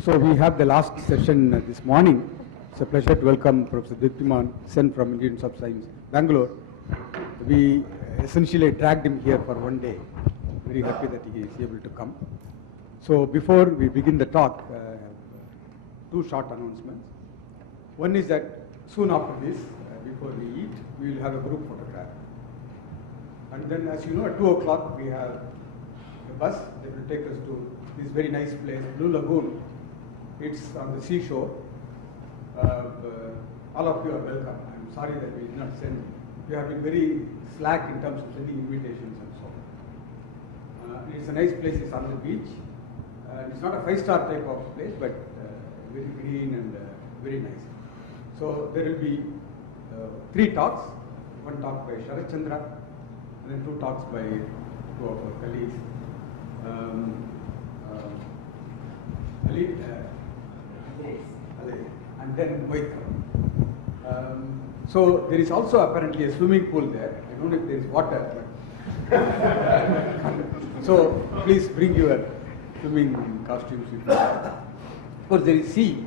So we have the last session this morning. It's a pleasure to welcome Professor Diptiman Sen from Indian Institute of Science, Bangalore. We essentially dragged him here for one day. Very happy that he is able to come. So before we begin the talk, two short announcements. One is that soon after this, before we eat, we will have a group photograph. And then, as you know, at 2 o'clock we have a bus that will take us to this very nice place, Blue Lagoon. It's on the seashore. All of you are welcome. I'm sorry that we did not send. We have been very slack in terms of sending invitations and so on. It's a nice place. It's on the beach. It's not a 5-star type of place, but very green and very nice. So there will be 3 talks. One talk by Sharat Chandra, and then 2 talks by 2 of our colleagues. Ali, and then Moitra. So there is also apparently a swimming pool there. I don't know if there is water, but so please bring your swimming costumes with you. Of course, there is sea.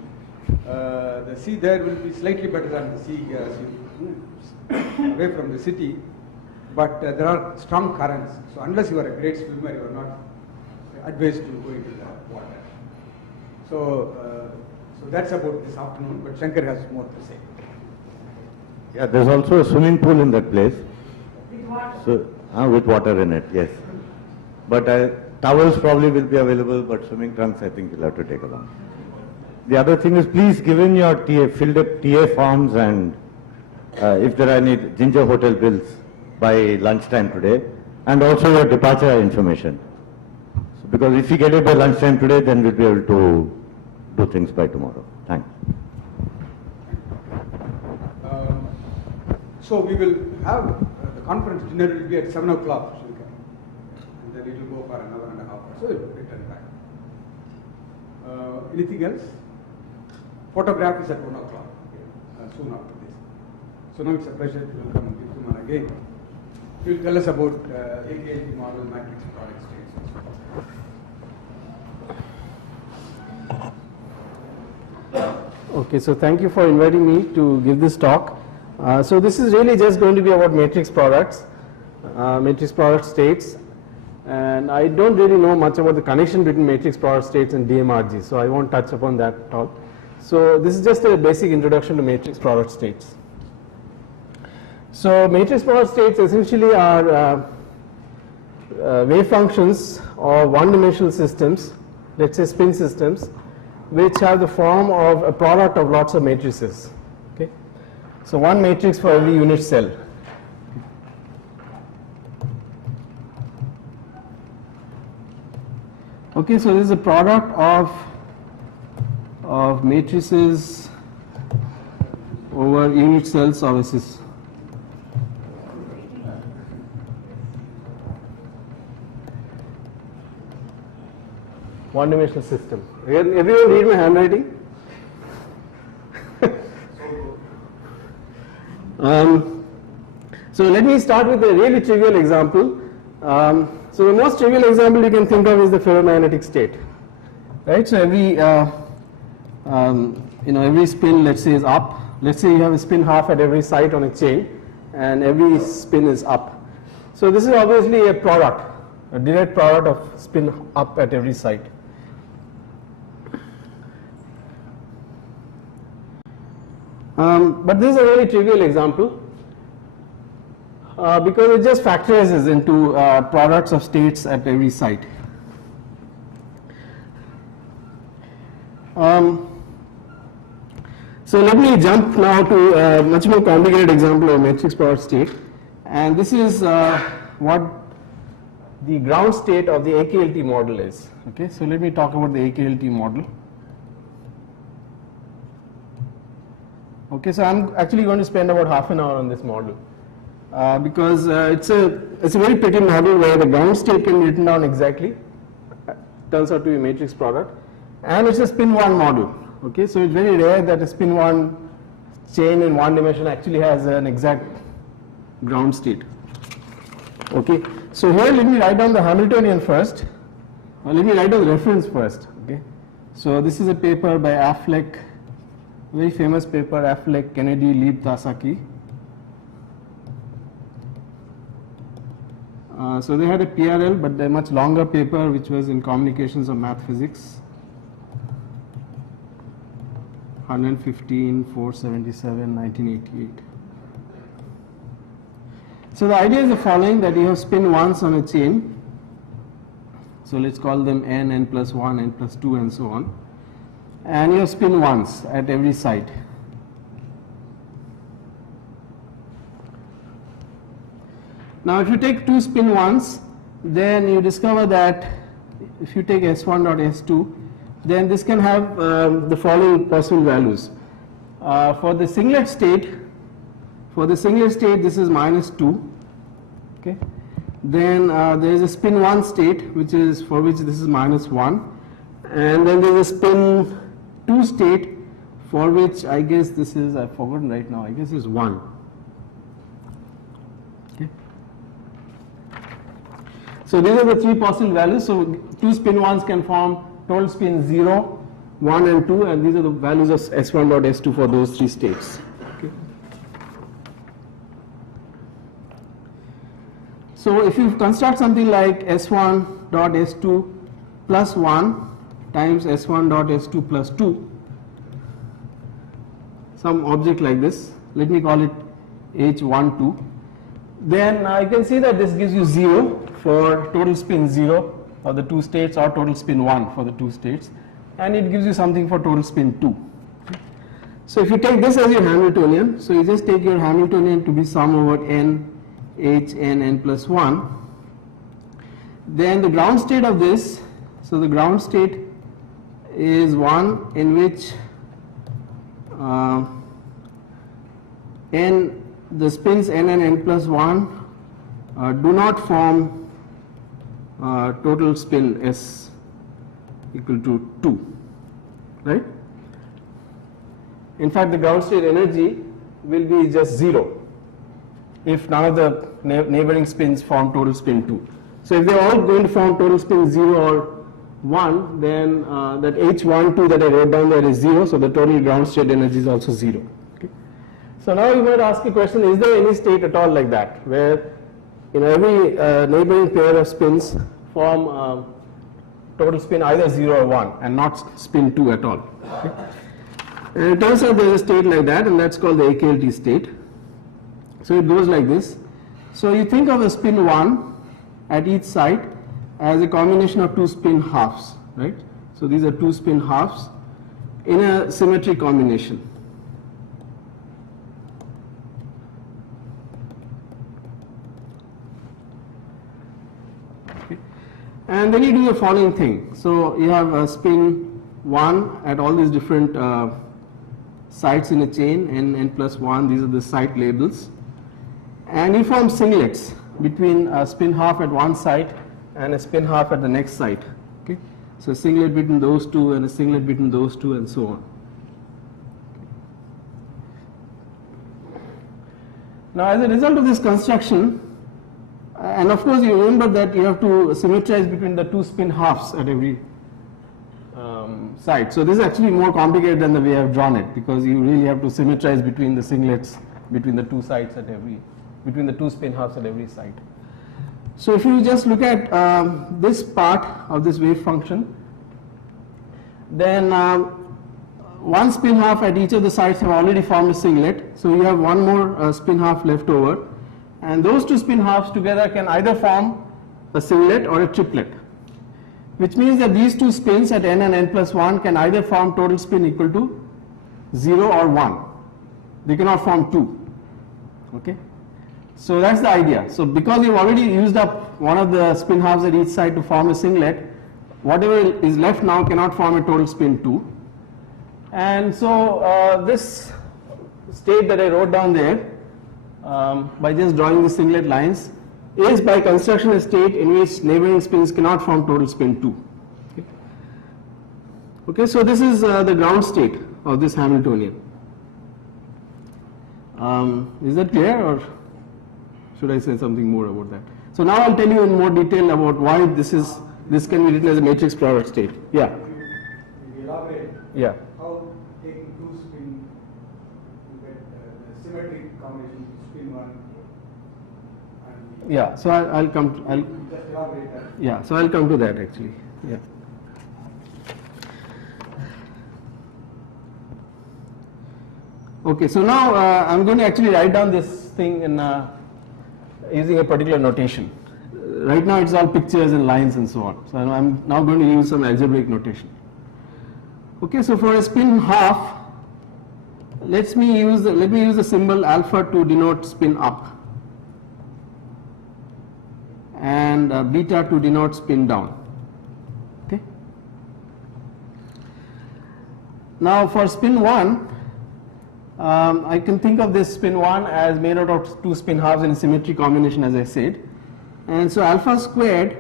The sea there will be slightly better than the sea here as you move away from the city, but there are strong currents. So unless you are a great swimmer, you are not advised to go into the water. So that's about this afternoon, but Shankar has more to say. Yeah, there's also a swimming pool in that place. With water? So, with water in it, yes. But towels probably will be available, but swimming trunks I think you'll have to take along. The other thing is, please give in your filled up TA forms, and if there are any Ginger Hotel bills by lunchtime today, and also your departure information. So, because if you get it by lunchtime today, then we'll be able to do things by tomorrow. Thanks. So we will have the conference dinner will be at 7 o'clock, and then it will go for another 1.5 hours. So it will return back. Anything else? Photograph is at 1 o'clock, soon after this. So now it's a pleasure to welcome Diptiman again. He will tell us about AKLT model, matrix product states, and so on. Okay, so thank you for inviting me to give this talk. So this is really just going to be about matrix products, matrix product states, and I don't really know much about the connection between matrix product states and DMRG, so I won't touch upon that at all. So this is just a basic introduction to matrix product states. So matrix product states essentially are wave functions or one-dimensional systems, let's say spin systems, which have the form of a product of lots of matrices. Okay, so one matrix for every unit cell. Okay, so this is a product of matrices over unit cells of a system. One-dimensional system. Everyone read my handwriting? So let me start with a really trivial example. So the most trivial example you can think of is the ferromagnetic state, right? So every every spin, let's say, is up. Let's say you have a spin half at every site on a chain, and every spin is up. So this is obviously a product, a direct product of spin up at every site. But this is a very trivial example because it just factorizes into products of states at every site. So let me jump now to a much more complicated example of matrix product state, and this is what the ground state of the AKLT model is. Okay, so let me talk about the AKLT model. Okay, so I'm actually going to spend about half an hour on this model because it's a very pretty model where the ground state can be written down exactly. Turns out to be a matrix product, and it's a spin 1 model. Okay, so it's very rare that a spin 1 chain in one dimension actually has an exact ground state. Okay, so here let me write down the Hamiltonian first. Let me write down the reference first. Okay, So this is a paper by Affleck, very famous paper, Affleck, Kennedy, Lieb, Tasaki. So they had a PRL, but a much longer paper which was in Communications of Math Physics. 115, 477, 1988. So the idea is the following, that you have spin 1s on a chain. So let's call them n, n plus 1, n plus 2 and so on. And you have spin 1s at every site. Now if you take two spin 1s, then you discover that if you take S1 dot S2, then this can have the following possible values. For the singlet state, this is minus 2. Okay. Then there is a spin 1 state, which is for which this is minus 1, and then there is a spin 2 state for which I guess this is, I've forgotten right now, I guess is 1. Okay. So these are the three possible values. So two spin 1s can form total spin 0, 1 and 2, and these are the values of S1 dot S2 for those three states. Okay. So if you construct something like S1 dot S2 plus 1 times S1 dot S2 plus 2, some object like this, let me call it H12, then you can see that this gives you 0 for total spin 0 for the two states, or total spin 1 for the two states, and it gives you something for total spin 2. So if you take this as your Hamiltonian, so you just take your Hamiltonian to be sum over n, h, n, n plus 1, then the ground state of this, so the ground state is one in which n, the spins n and n plus 1 do not form total spin S equal to 2, right? In fact, the ground state energy will be just 0 if none of the neighboring spins form total spin 2. So if they are all going to form total spin 0 or 1, then that H12 that I wrote down there is 0, so the total ground state energy is also 0. Okay. So now you might ask a question, is there any state at all like that, where every neighboring pair of spins form total spin either 0 or 1 and not spin 2 at all. Okay. And it turns out there is a state like that, and that's called the AKLT state. So it goes like this. So you think of a spin 1 at each site as a combination of two spin halves, right? So these are two spin halves in a symmetric combination. Okay. And then you do the following thing. So you have a spin 1 at all these different sites in a chain, n plus 1, these are the site labels. And you form singlets between a spin half at one site and a spin half at the next site. Okay? So a singlet between those two and a singlet between those two and so on. Now as a result of this construction, and of course you remember that you have to symmetrize between the two spin halves at every site. So this is actually more complicated than the way I have drawn it, because you really have to symmetrize between the singlets between the two sites at every, between the two spin halves at every site. So if you just look at this part of this wave function, then one spin half at each of the sites have already formed a singlet. So you have one more spin half left over, and those two spin halves together can either form a singlet or a triplet, which means that these two spins at n and n plus 1 can either form total spin equal to 0 or 1. They cannot form 2. Okay? So that's the idea. So because you've already used up one of the spin halves at each side to form a singlet, whatever is left now cannot form a total spin 2. And so this state that I wrote down there, by just drawing the singlet lines, is by construction a state in which neighboring spins cannot form total spin 2. Okay, okay, so this is the ground state of this Hamiltonian. Is that clear, or should I say something more about that? So now I'll tell you in more detail about why this can be written as a matrix product state. Yeah. We are elaborate Yeah. how taking two spin you get the symmetric combination spin one and Yeah. So I'll come. I'll just elaborate that. Yeah, so I'll come to that actually. Yeah. Okay, so now I'm going to actually write down this thing in using a particular notation. Right now it's all pictures and lines and so on. So I'm now going to use some algebraic notation. Okay, so for a spin half, let me use the symbol alpha to denote spin up, and beta to denote spin down. Okay. Now for spin 1, I can think of this spin 1 as made out of two spin halves in a symmetry combination, as I said. And so alpha squared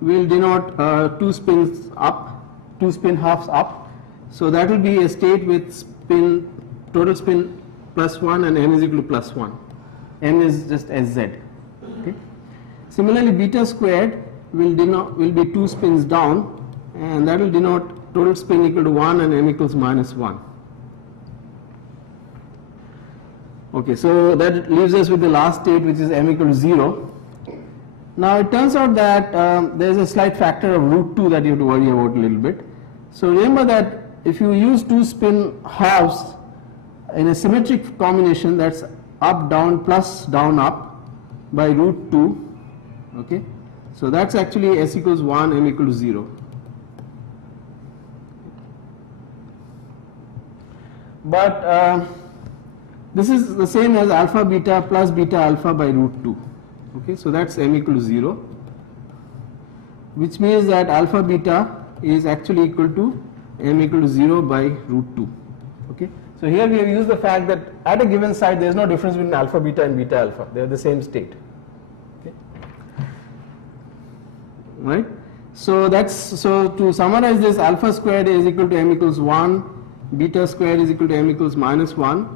will denote two spins up, two spin halves up. So that will be a state with spin, total spin plus 1 and n is equal to plus 1. N is just sz. Okay. Similarly, beta squared will be two spins down, and that will denote total spin equal to 1 and m equals minus 1. Okay, so that leaves us with the last state, which is m equal to 0. Now it turns out that there is a slight factor of root 2 that you have to worry about a little bit. So remember that if you use two spin halves in a symmetric combination, that's up down plus down up by root 2. Okay, so that's actually s equals 1, m equal to 0. But this is the same as alpha beta plus beta alpha by root 2. Okay, so that's m equal to 0, which means that alpha beta is actually equal to m equal to 0 by root 2. Okay, so here we have used the fact that at a given site there is no difference between alpha beta and beta alpha, they are the same state. Okay. Right, so to summarize this, alpha squared is equal to m equals 1, beta squared is equal to m equals minus 1,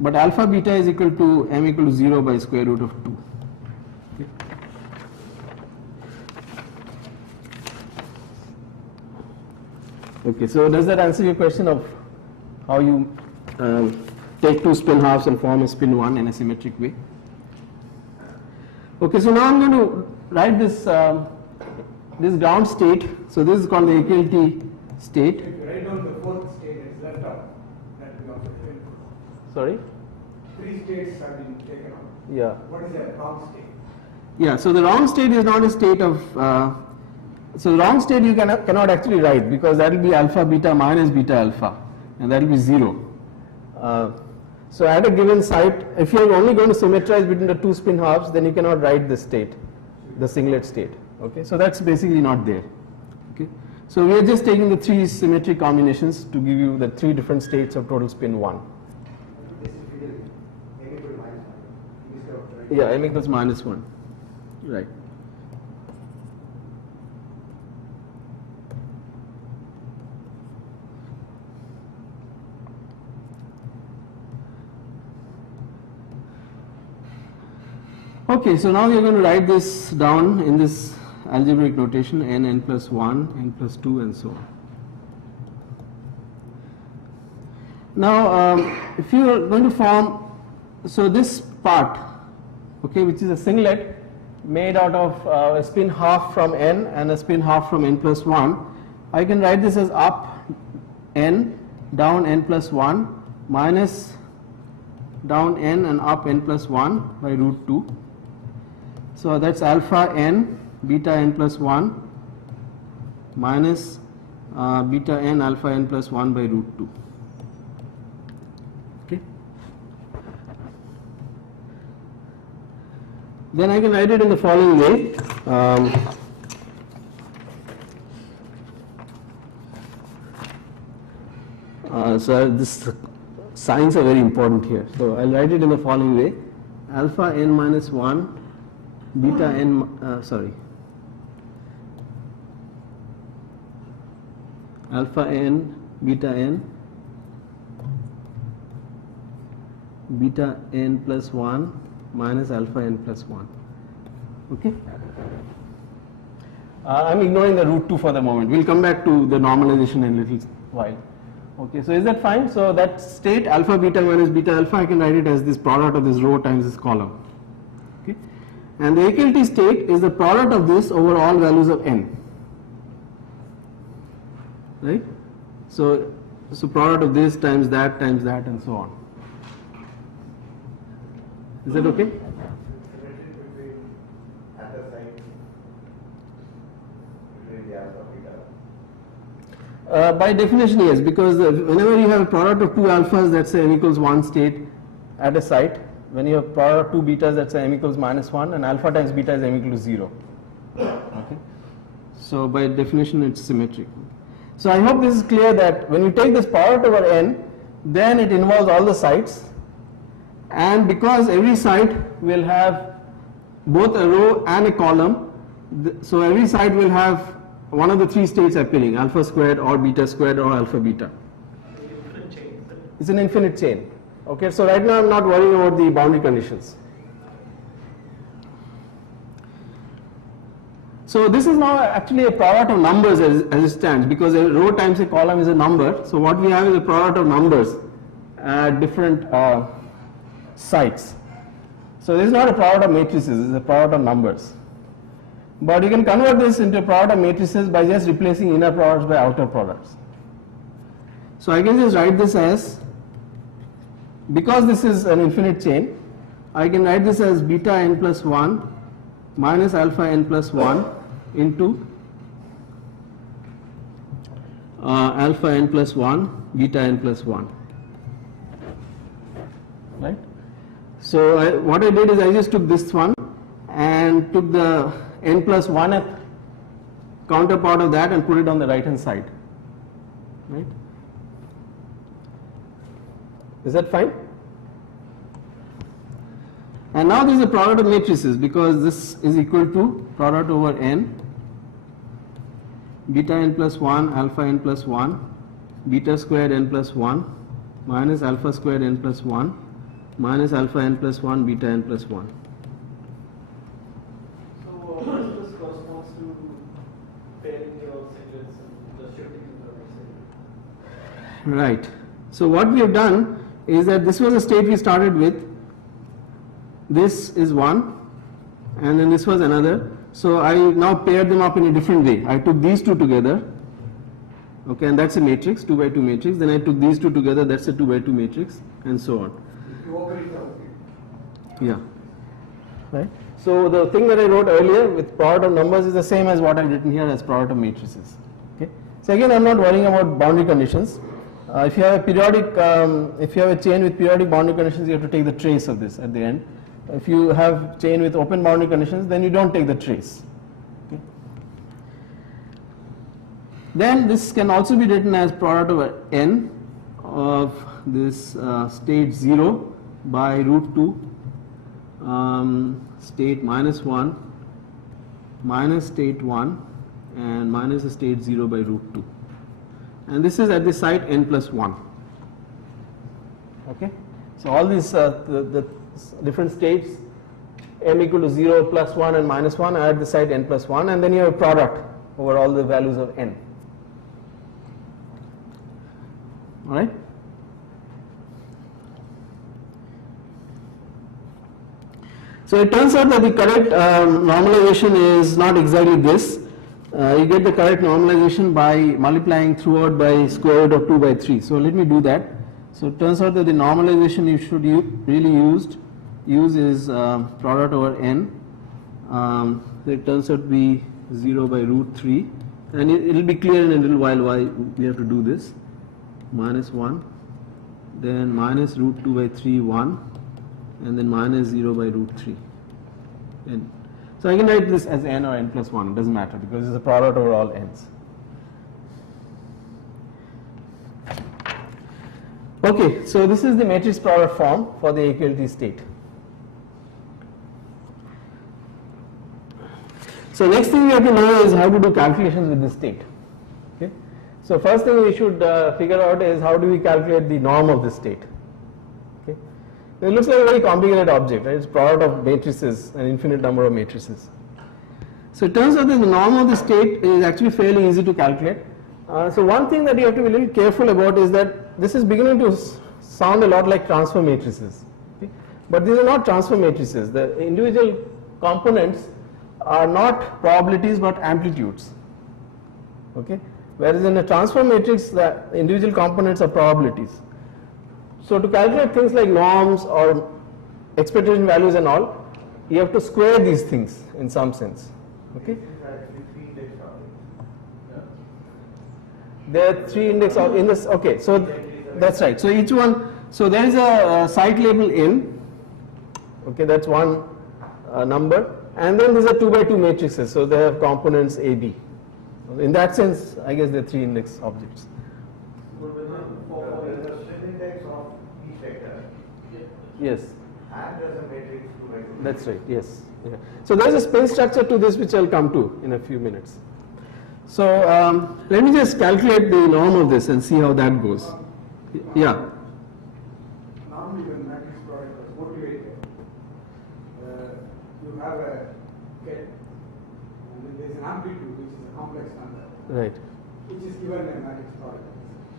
but alpha beta is equal to m equal to 0 by square root of 2. Okay, so does that answer your question of how you take two spin halves and form a spin 1 in a symmetric way? Okay, so now I'm going to write this this ground state. So this is called the equality state. Write down the fourth state that's left out. That will also help. Sorry? 3 states have been taken out. Yeah. What is the wrong state? Yeah, so the wrong state is not a state of, so the wrong state you cannot actually write, because that will be alpha beta minus beta alpha, and that will be 0. So at a given site, if you are only going to symmetrize between the two spin halves, then you cannot write this state, the singlet state. Okay, so that's basically not there. Okay, so we are just taking the 3 symmetric combinations to give you the 3 different states of total spin 1. This is figure m equal to minus 1 instead of Yeah, m equals minus 1. Right. Okay, so now we are going to write this down in this algebraic notation, n plus 1, n plus 2, and so on. Now, if you are going to form, so this part, okay, which is a singlet made out of a spin half from n and a spin half from n plus 1, I can write this as up n, down n plus 1, minus down n and up n plus 1 by root 2. So that's alpha n beta n plus 1 minus beta n alpha n plus 1 by root 2. Okay. Then I can write it in the following way. So this signs are very important here. So I'll write it in the following way: alpha n minus 1 beta n, alpha n beta n beta n plus 1 minus alpha n plus 1. Okay. I'm ignoring the root 2 for the moment. We'll come back to the normalization in a little while. Okay, so is that fine? So that state alpha beta minus beta alpha, I can write it as this product of this row times this column. Okay, and the AKLT state is the product of this over all values of n. Right? So product of this times that and so on. Is that okay? By definition, yes, because whenever you have a product of two alphas, that's say m equals 1 state at a site. When you have product of two betas, that's say m equals -1, and alpha times beta is m equal to 0. Okay. So by definition, it's symmetric. So I hope this is clear that when you take this product over n, then it involves all the sites, and because every site will have both a row and a column, so every site will have one of the three states appearing, alpha squared or beta squared or alpha beta. It's an infinite chain. Okay, so right now I'm not worrying about the boundary conditions. So this is now actually a product of numbers as it stands, because a row times a column is a number. So what we have is a product of numbers at different sites. So this is not a product of matrices, it's a product of numbers. But you can convert this into a product of matrices by just replacing inner products by outer products. So I can just write this as, because this is an infinite chain, I can write this as beta n plus 1 minus alpha n plus 1 into alpha n plus 1 beta n plus 1. Right? So what I did is I just took this one and took the n plus 1th counterpart of that and put it on the right hand side. Right? Is that fine? And now this is a product of matrices, because this is equal to product over n, beta n plus 1, alpha n plus 1, beta squared n plus 1, minus alpha squared n plus 1, minus alpha n plus 1, beta n plus 1. So what is this corresponds to pairing your siglets and the shifting information? Right. So what we have done is that this was a state we started with. This is one, and then this was another. So I now paired them up in a different way. I took these two together, okay, and that's a matrix, 2 by 2 matrix. Then I took these two together, that's a 2 by 2 matrix, and so on. Yeah. Right. So the thing that I wrote earlier with product of numbers is the same as what I've written here as product of matrices. Okay. So again, I'm not worrying about boundary conditions. If you have a periodic, if you have a chain with periodic boundary conditions, you have to take the trace of this at the end. If you have chain with open boundary conditions, then you don't take the trace. Okay. Then this can also be written as product over n of this state 0 by root 2, state minus 1, minus state 1, and minus the state 0 by root 2. And this is at the site n plus 1. Okay. So all these the different states m equal to 0, plus 1 and minus 1 are at the site n plus 1, and then you have a product over all the values of n. Alright. So it turns out that the correct normalization is not exactly this. You get the correct normalization by multiplying throughout by square root of 2 by 3. So let me do that. So it turns out that the normalization you should really use is product over n. So it turns out to be 0 by root 3, and it will be clear in a little while why we have to do this. Minus 1, then minus root 2 by 3, 1, and then minus 0 by root 3. And so I can write this as n or n plus 1, it doesn't matter, because it's a product over all n's. Okay, so this is the matrix product form for the AKLT state. So next thing we have to know is how to do calculations with this state. Okay. So first thing we should figure out is how do we calculate the norm of this state. Okay. It looks like a very complicated object, right? It's product of matrices, an infinite number of matrices. So it turns out that the norm of the state is actually fairly easy to calculate. So one thing that you have to be a little careful about is that this is beginning to sound a lot like transfer matrices. Okay? But these are not transfer matrices. The individual components are not probabilities but amplitudes. Okay? Whereas in a transfer matrix, the individual components are probabilities. So to calculate things like norms or expectation values and all, you have to square these things in some sense. Okay? There are 3 index in this. Okay, so that's right. So each one. So there is a site label n. Okay, that's one number, and then these are 2 by 2 matrices. So they have components A, B. In that sense, I guess there are 3 index objects. There is a spin index of each vector. Yes. And there's a matrix 2 by 2. That's right. Yes. Yeah. So there is a spin structure to this, which I'll come to in a few minutes. So let me just calculate the norm of this and see how that goes. Yeah. Normally when matrix product is motivated, you have a get, and then there is an amplitude which is a complex number, Right. which is given in matrix product.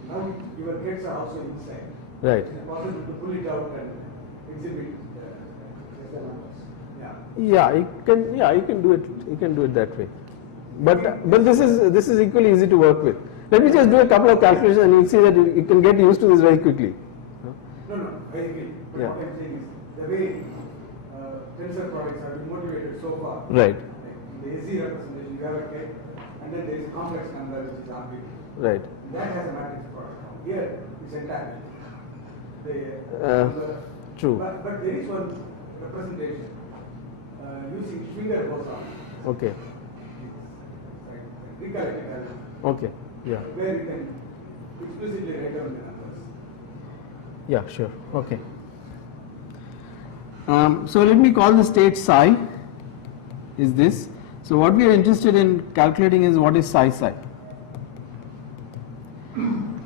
Now your gets are also inside. Right. It is possible to pull it out and exhibit the numbers. Yeah. Yeah, you can. Yeah, you can do it. You can do it that way. But this is equally easy to work with. Let me just do a couple of calculations, and you'll see that you can get used to this very quickly. No, I agree. But Yeah. what I'm saying is the way tensor products have been motivated so far. Right. Like in the SE representation, you have a get, and then there is a complex number which is amplitude. Right. That has a matrix product. Here it's entirely. True. But there is one representation using finger boson. Okay. Recalculate value, Okay. Yeah. where you can explicitly write down the numbers. Yeah. Sure. Okay. So let me call the state psi. Is this? So what we are interested in calculating is what is psi.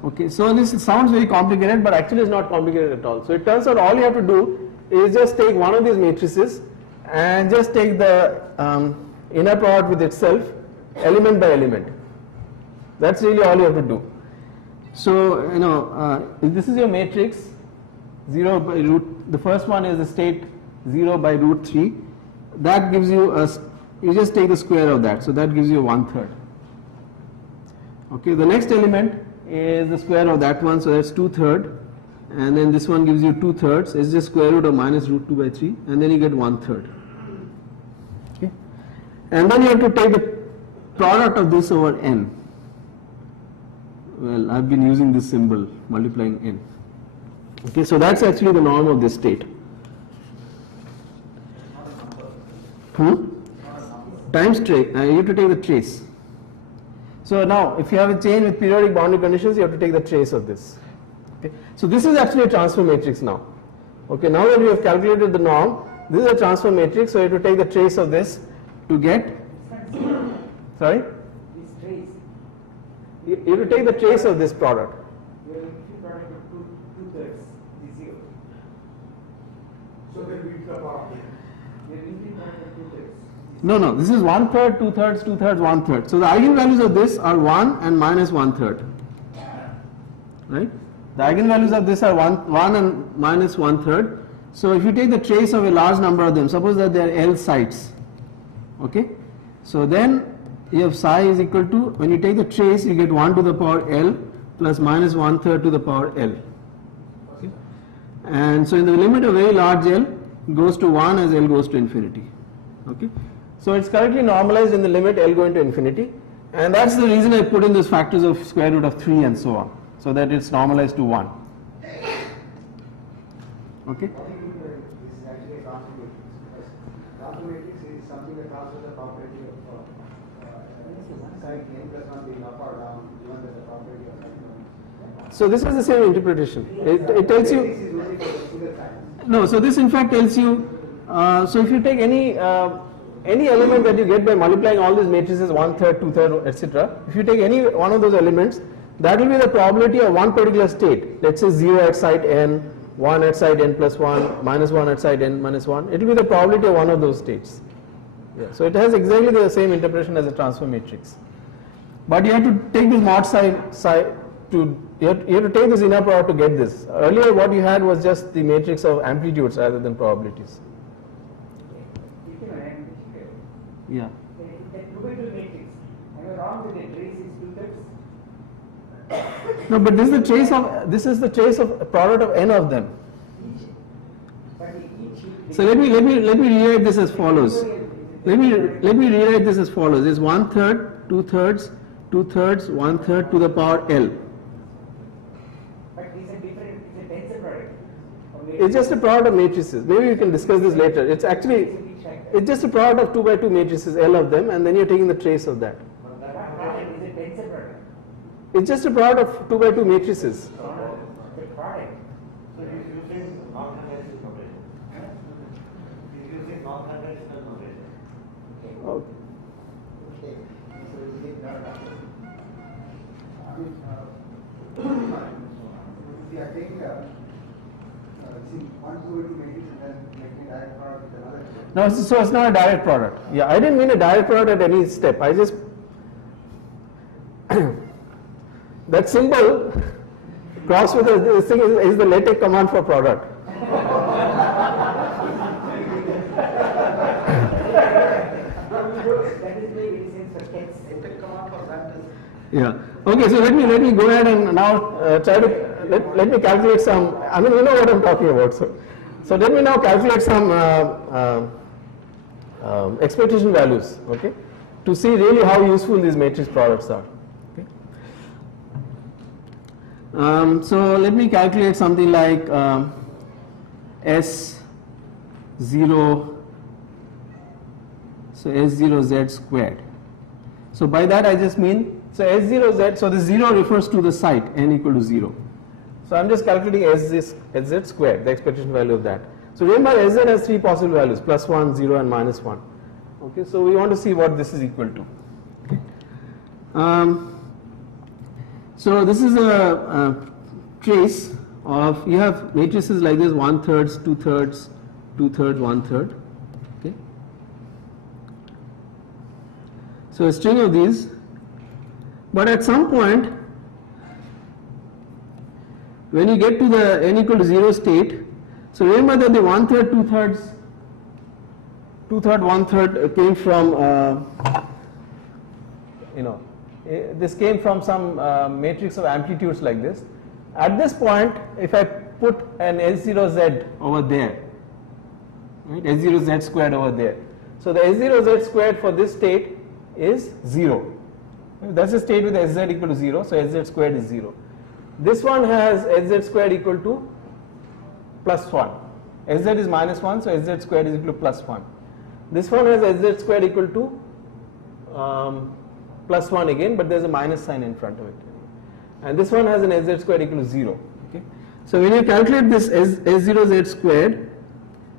Okay, so this sounds very complicated, but actually it's not complicated at all. So it turns out all you have to do is just take one of these matrices and just take the inner product with itself, element by element. That's really all you have to do. So, if this is your matrix, 0 by root, the first one is the state 0 by root 3. That gives you you just take the square of that, so that gives you 1/3. Okay, the next element is the square of that one, so that's 2/3, and then this one gives you 2/3. It's just square root of minus root 2 by 3, and then you get 1/3. Okay, and then you have to take the product of this over n. Well, I've been using this symbol, multiplying n. Okay, so that's actually the norm of this state. Times trace, you have to take the trace. So now, if you have a chain with periodic boundary conditions, you have to take the trace of this. Okay, so this is actually a transfer matrix now. Okay, now that we have calculated the norm, this is a transfer matrix, so you have to take the trace of this to get. Sorry? This trace, You have to take the trace of this product. your infinite product of two-thirds is 0. So that we the power. Your infinite product of two-thirds. No, this is 1/3, 2/3, 2/3, 1/3. So the eigenvalues of this are 1 and minus 1/3. Right? The eigenvalues of this are 1 and minus 1/3. So if you take the trace of a large number of them, suppose that they are L sites. Okay? So then you have psi is equal to, when you take the trace, you get 1 to the power L plus minus 1/3 to the power L. Okay? And so in the limit of very large L goes to 1 as L goes to infinity. Okay? So it's correctly normalized in the limit L going to infinity, and that's the reason I put in those factors of square root of 3 and so on, so that it's normalized to 1. Okay? This is actually a transfer matrix. Because transfer matrix is something that transfers the property of side n plus 1 being up or down, given that the property of side 1. So this is the same interpretation. It tells you. This is only for the single side. No, so this in fact tells you, so if you take any element that you get by multiplying all these matrices 1/3, 2/3, etc. If you take any one of those elements, that will be the probability of one particular state. Let's say 0 at site n, 1 at site n plus 1, minus 1 at site n minus 1. It will be the probability of one of those states. Yeah, so it has exactly the same interpretation as a transfer matrix. But you have to take this mod psi to, you have to take this inner product to get this. Earlier what you had was just the matrix of amplitudes rather than probabilities. Yeah. The 2 by 2 matrix, am I wrong with the trace is 2/3? No, but this is the trace of a product of n of them. But each. So let me rewrite this as follows. Let me rewrite this as follows. It's 1/3, 2/3, 2/3, 1/3 to the power L. But it's a tensor product. It's just a product of matrices. Maybe we can discuss this later. It's actually, it's just a product of 2 by 2 matrices, L of them, and then you're taking the trace of that. That product is a tensor product. It's just a product of 2 by 2 matrices. The product. So he's using non-conventional notation. He's using non-conventional notation. Okay. Okay. So is it not? See, I think, see, 1 2 by 2 matrix and then making a direct product with another. No, so it's not a direct product. Yeah, I didn't mean a direct product at any step. I just that symbol cross with this thing is the LaTeX command for product. That is very sense for text. LaTeX command for that is. Yeah. Okay. So let me go ahead and now try to let me calculate some. I mean, you know what I'm talking about. So let me now calculate some expectation values. Okay, to see really how useful these matrix products are. Okay. So let me calculate something like S0. So S0Z squared. So by that I just mean, so S0Z, so the 0 refers to the site n equal to 0. So I'm just calculating SZ squared, the expectation value of that. So remember SZ has 3 possible values, +1, 0 and -1. Okay, so we want to see what this is equal to. Okay. So this is a trace of, you have matrices like this, 1/3, 2/3, 2/3, 1/3. Okay. So a string of these, but at some point when you get to the n equal to 0 state, so remember that the 1/3, 2/3, 2/3, 1/3 came from this came from some matrix of amplitudes like this. At this point, if I put an S0Z over there, right, S0Z squared over there, so the S0Z squared for this state is 0. That's a state with Sz equal to 0, so Sz squared is 0. This one has Sz squared equal to +1. Sz is -1, so Sz squared is equal to +1. This one has Sz squared equal to +1 again, but there's a minus sign in front of it. And this one has an Sz squared equal to 0. Okay. So when you calculate this S0Z squared,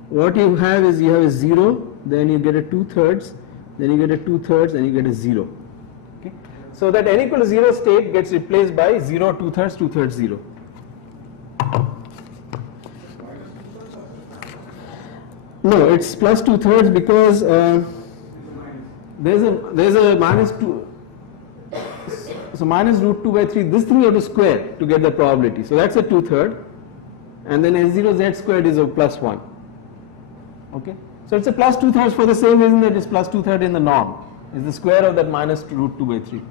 what you have is, you have a 0, then you get a 2/3, then you get a 2/3, and you get a 0. Okay. So that n equal to 0 state gets replaced by 0, 2/3, 2/3, 0. No, it's +2/3 because there's a -2. So -√2/3. This thing you have to square to get the probability. So that's a 2/3, and then S0Z squared is a +1. Okay. So it's a +2/3 for the same reason that it's +2/3 in the norm. Is the square of that -√2/3.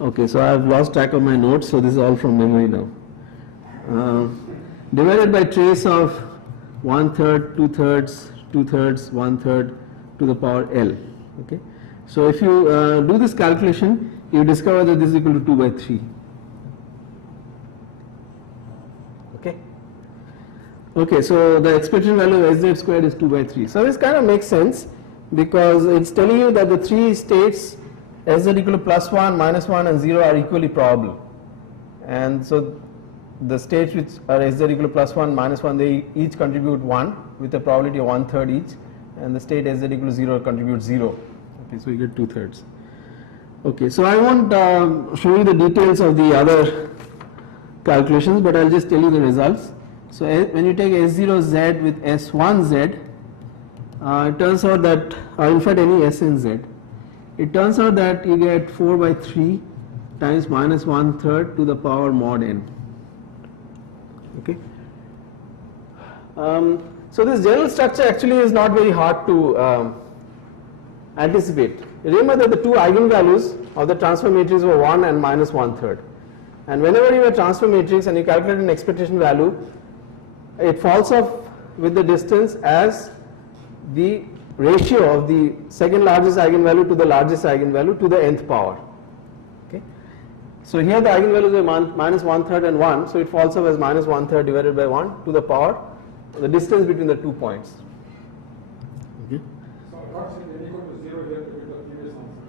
Okay, so I've lost track of my notes, so this is all from memory now. Divided by trace of 1/3, 2/3, 2/3, 1/3 to the power L. Okay, so if you do this calculation, you discover that this is equal to 2/3. Okay. Okay, so the expectation value of Sz squared is 2/3. So this kind of makes sense because it's telling you that the 3 states Sz equal to +1, -1 and 0 are equally probable. And so the states which are Sz equal to +1, -1, they each contribute 1 with a probability of 1/3 each, and the state Sz equal to 0 contributes 0. Okay, so you get 2/3. Okay, so I won't show you the details of the other calculations, but I'll just tell you the results. So when you take S0Z with S1Z, it turns out that, or in fact any SNZ, it turns out that you get 4 by 3 times minus 1/3 to the power mod n. Okay. So this general structure actually is not very hard to anticipate. Remember that the two eigenvalues of the transfer matrix were 1 and minus 1/3. And whenever you have a transfer matrix and you calculate an expectation value, it falls off with the distance as the ratio of the second largest eigenvalue to the largest eigenvalue to the nth power. Okay. So here the eigenvalues are minus 1/3 and 1, so it falls off as minus 1/3 divided by 1 to the power, the distance between the 2 points. Okay. So what's n equal to 0 here to get the previous answer?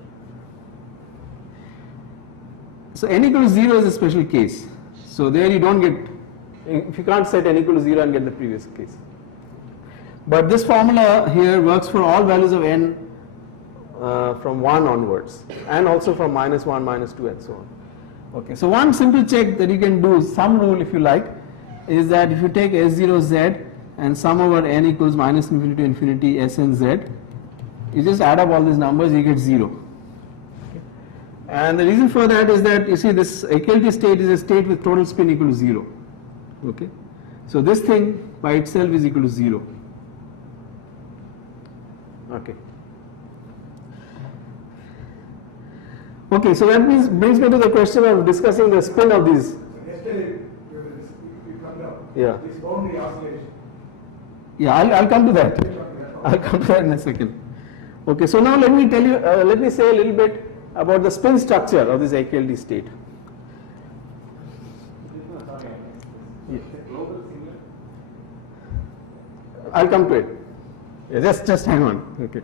So n equal to 0 is a special case. So there you don't get, if you can't set n equal to 0 and get the previous case. But this formula here works for all values of n from 1 onwards, and also from minus 1, minus 2 and so on. Okay, so one simple check that you can do, some rule if you like, is that if you take S0Z and sum over n equals minus infinity to infinity SNZ, you just add up all these numbers, you get 0. Okay. And the reason for that is that you see this equality state is a state with total spin equal to 0. Okay. So this thing by itself is equal to 0. Okay. Okay, so that means brings me to the question of discussing the spin of these. So yesterday you come up. Yeah. This boundary oscillation. Yeah, I'll come to that. I'll come to that in a second. Okay, so now let me tell you, let me say a little bit about the spin structure of this AKLD state. Yeah. I'll come to it. Yeah, just hang on. Okay.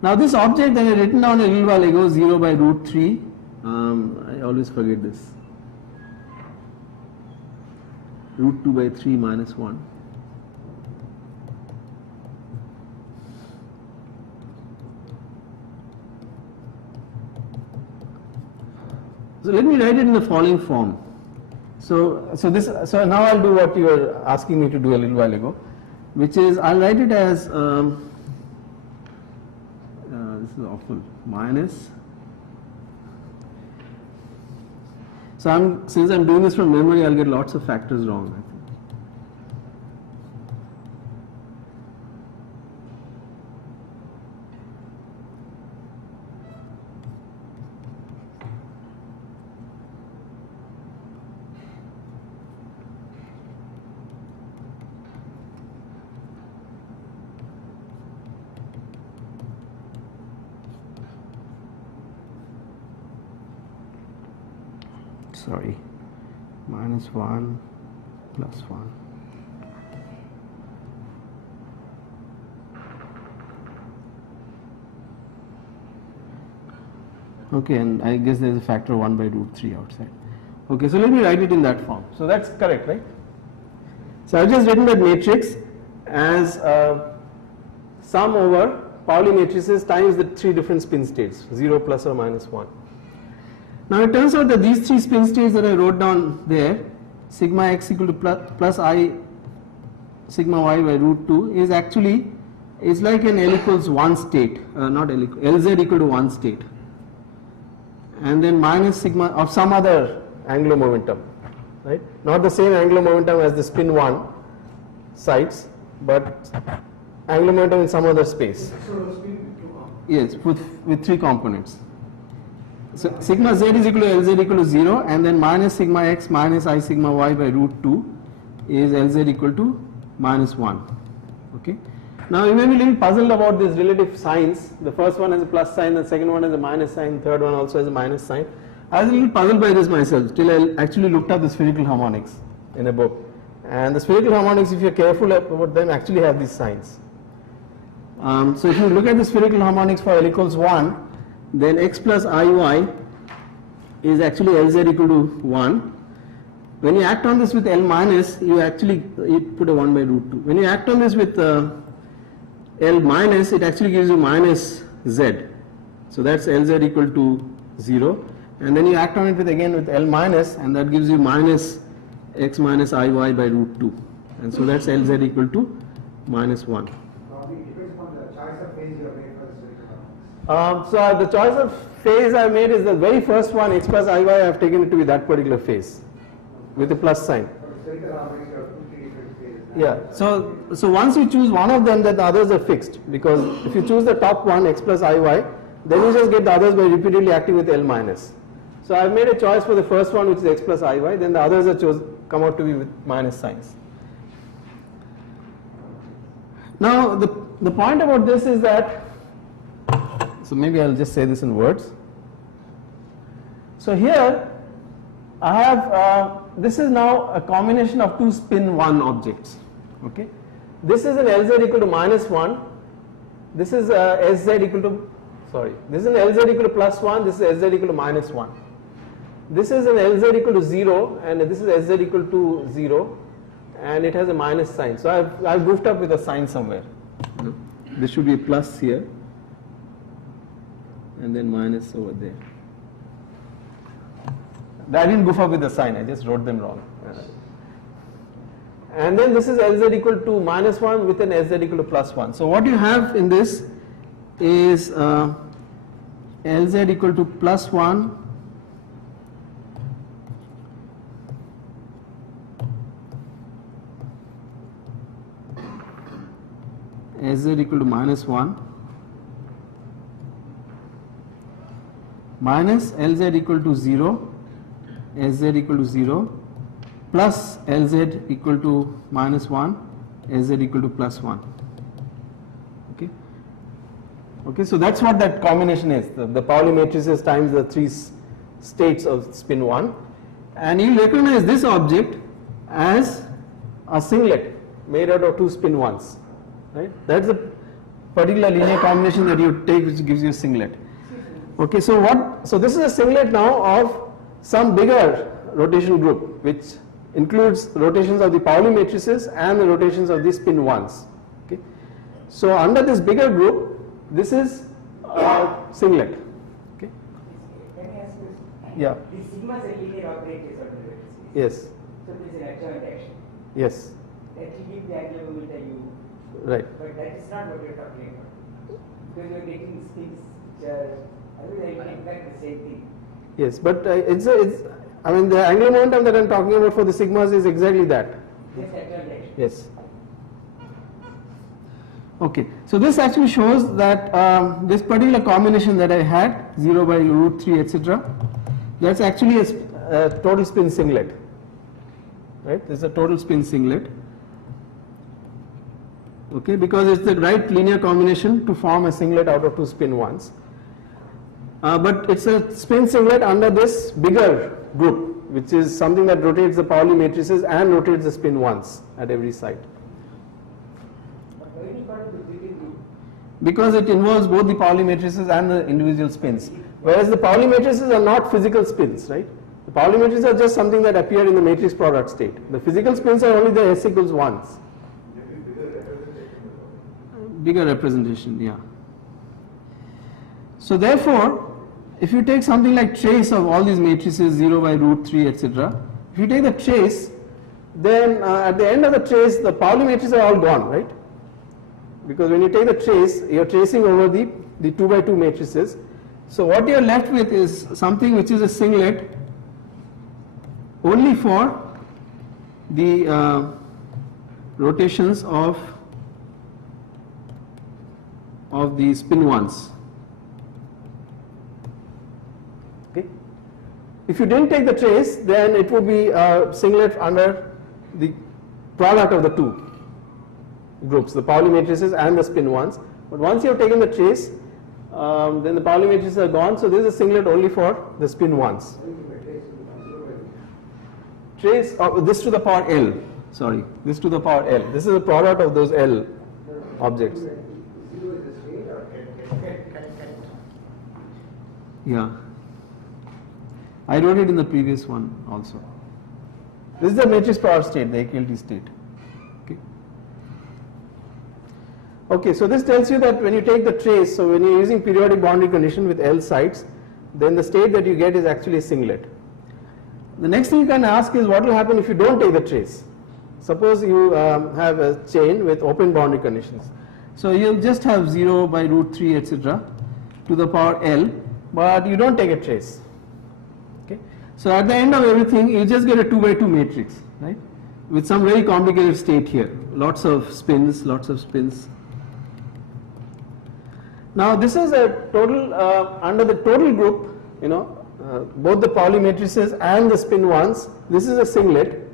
Now this object that I had written down a little while ago, 0 by root 3, I always forget this. Root 2 by 3 minus 1. So let me write it in the following form. So now I'll do what you were asking me to do a little while ago, which is I'll write it as this is awful, minus. So since I'm doing this from memory, I'll get lots of factors wrong, I think. Sorry, minus 1 plus 1. Okay, and I guess there's a factor 1 by root 3 outside. Okay, so let me write it in that form. So that's correct, right? So I've just written that matrix as sum over Pauli matrices times the 3 different spin states, 0, plus or minus 1. Now it turns out that these 3 spin states that I wrote down there, sigma x equal to plus I sigma y by root 2, is actually, it's like an L equals 1 state, not L equal, LZ equal to 1 state, and then minus sigma of some other angular momentum, right? Not the same angular momentum as the spin 1 sites, but angular momentum in some other space. Yes, with 3 components. So sigma z is equal to Lz equal to 0, and then minus sigma x minus I sigma y by root 2 is Lz equal to minus 1. Okay. Now you may be a little puzzled about these relative signs. The first one has a plus sign, the second one has a minus sign, the third one also has a minus sign. I was a little puzzled by this myself till I actually looked up the spherical harmonics in a book. And the spherical harmonics, if you're careful about them, actually have these signs. So if you look at the spherical harmonics for L equals 1, then x plus iy is actually Lz equal to 1. When you act on this with L minus, you put a 1 by root 2. When you act on this with L minus, it actually gives you minus z. So that's Lz equal to 0. And then you act on it with L minus, and that gives you minus x minus iy by root 2, and so that's Lz equal to minus 1. Probably depends upon the choice of phase you have made for the spherical harmonics. So the choice of phase I made is the very first one, x plus iy, I have taken it to be that particular phase with a plus sign. For the spherical harmonics, you have 2, 3 different phases. Yeah, so once you choose one of them, then the others are fixed, because if you choose the top one, x plus iy, then you just get the others by repeatedly acting with L minus. So I've made a choice for the first one, which is x plus iy, then the others are come out to be with minus signs. Now the point about this is that, so maybe I'll just say this in words. So here I have, this is now a combination of two spin 1 objects. Okay, this is an Lz equal to minus 1, this is Sz equal to, this is an Lz equal to plus 1, this is Sz equal to minus 1. This is an Lz equal to 0, and this is Sz equal to 0, and it has a minus sign. So I've goofed up with a sign somewhere. This should be a plus here, and then minus over there. I didn't goof up with the sign, I just wrote them wrong. And then this is Lz equal to minus 1 with an Sz equal to plus 1. So what you have in this is Lz equal to plus 1 Sz equal to minus 1 minus Lz equal to 0, Sz equal to 0, plus Lz equal to minus 1, Sz equal to plus 1. Okay. Okay, so that's what that combination is, the Pauli matrices times the 3 states of spin 1, and you recognize this object as a singlet made out of 2 spin 1s. Right? That's the particular linear combination that you take, which gives you a singlet. Okay, so this is a singlet now of some bigger rotation group, which includes rotations of the Pauli matrices and the rotations of the spin 1s. Okay, so under this bigger group, this is a singlet. Okay. Can I ask you? Yeah. The sigmas are linear operators on the vertices. Yes. So there is an adjoint action. Yes. That will give the angular momentum u. Right. But that is not what you are talking about. Because you are getting spins which are, otherwise I get back the same thing. Yes, but I mean the angular momentum that I'm talking about for the sigmas is exactly that. That's adjoint action. Yes. Okay, so this actually shows that this particular combination that I had, 0 by root 3, etc., that's actually a total spin singlet. Right? This is a total spin singlet. Okay, because it's the right linear combination to form a singlet out of 2 spin 1s. But it's a spin singlet under this bigger group, which is something that rotates the Pauli matrices and rotates the spin 1s at every site. But why do you call it the bigger group? Because it involves both the Pauli matrices and the individual spins. Whereas the Pauli matrices are not physical spins, right? The Pauli matrices are just something that appear in the matrix product state. The physical spins are only the S equals 1s. Bigger representation, yeah. So therefore, if you take something like trace of all these matrices, 0 by root 3, etc., if you take the trace, then at the end of the trace, the Pauli matrices are all gone, right? Because when you take the trace, you are tracing over the 2 by 2 matrices. So what you are left with is something which is a singlet only for the rotations of the spin 1s. Okay. If you didn't take the trace, then it would be a singlet under the product of the 2 groups, the Pauli matrices and the spin 1s. But once you have taken the trace, then the Pauli matrices are gone, so this is a singlet only for the spin 1s. Trace this to the power L, sorry, this to the power L. This is a product of those L objects. Yeah, I wrote it in the previous one also. This is the matrix power state, the AKLT state. Okay. Okay, so this tells you that when you take the trace, so when you're using periodic boundary condition with L sites, then the state that you get is actually a singlet. the next thing you can ask is what will happen if you don't take the trace. Suppose you have a chain with open boundary conditions. So you just have 0 by root 3 etc. to the power L, but you don't take a trace. Okay. So at the end of everything, you just get a 2 by 2 matrix, right? With some very complicated state here, lots of spins, lots of spins. Now this is a total, under the total group, you know, both the Pauli matrices and the spin ones, this is a singlet,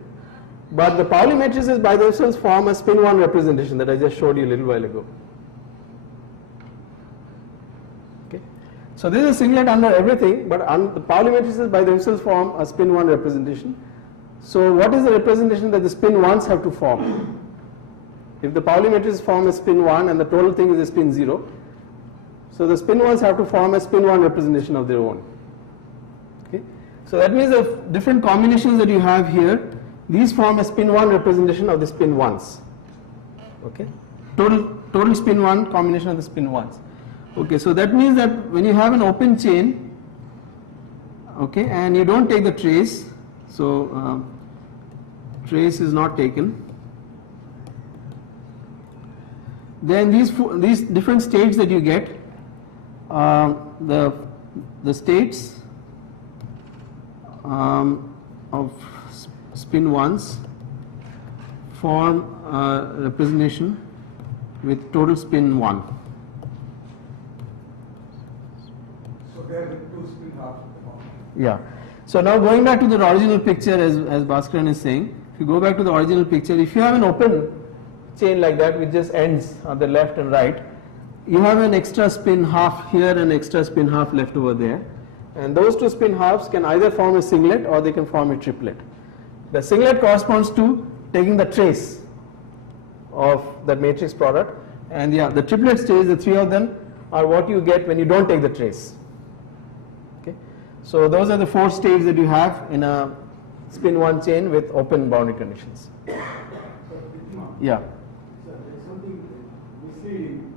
but the Pauli matrices by themselves form a spin 1 representation that I just showed you a little while ago. Okay. So this is a singlet under everything, but the Pauli matrices by themselves form a spin 1 representation. So what is the representation that the spin 1s have to form? If the Pauli matrices form a spin 1 and the total thing is a spin 0, so the spin 1s have to form a spin 1 representation of their own. Okay. So that means the different combinations that you have here, these form a spin 1 representation of the spin 1s. Okay. Total spin 1 combination of the spin 1s. Okay, so that means that when you have an open chain, okay, and you don't take the trace, so trace is not taken, then these different states that you get, the states of spin 1s form a representation with total spin 1. So there are two spin halves. Yeah. So now going back to the original picture, as Bhaskaran is saying, if you go back to the original picture, if you have an open chain like that which just ends on the left and right, you have an extra spin half here and extra spin half left over there, and those two spin halves can either form a singlet or they can form a triplet. The singlet corresponds to taking the trace of that matrix product, and the triplet stage, the three of them are what you get when you don't take the trace. Okay. So those are the 4 states that you have in a spin 1 chain with open boundary conditions. Yeah. So there's something misleading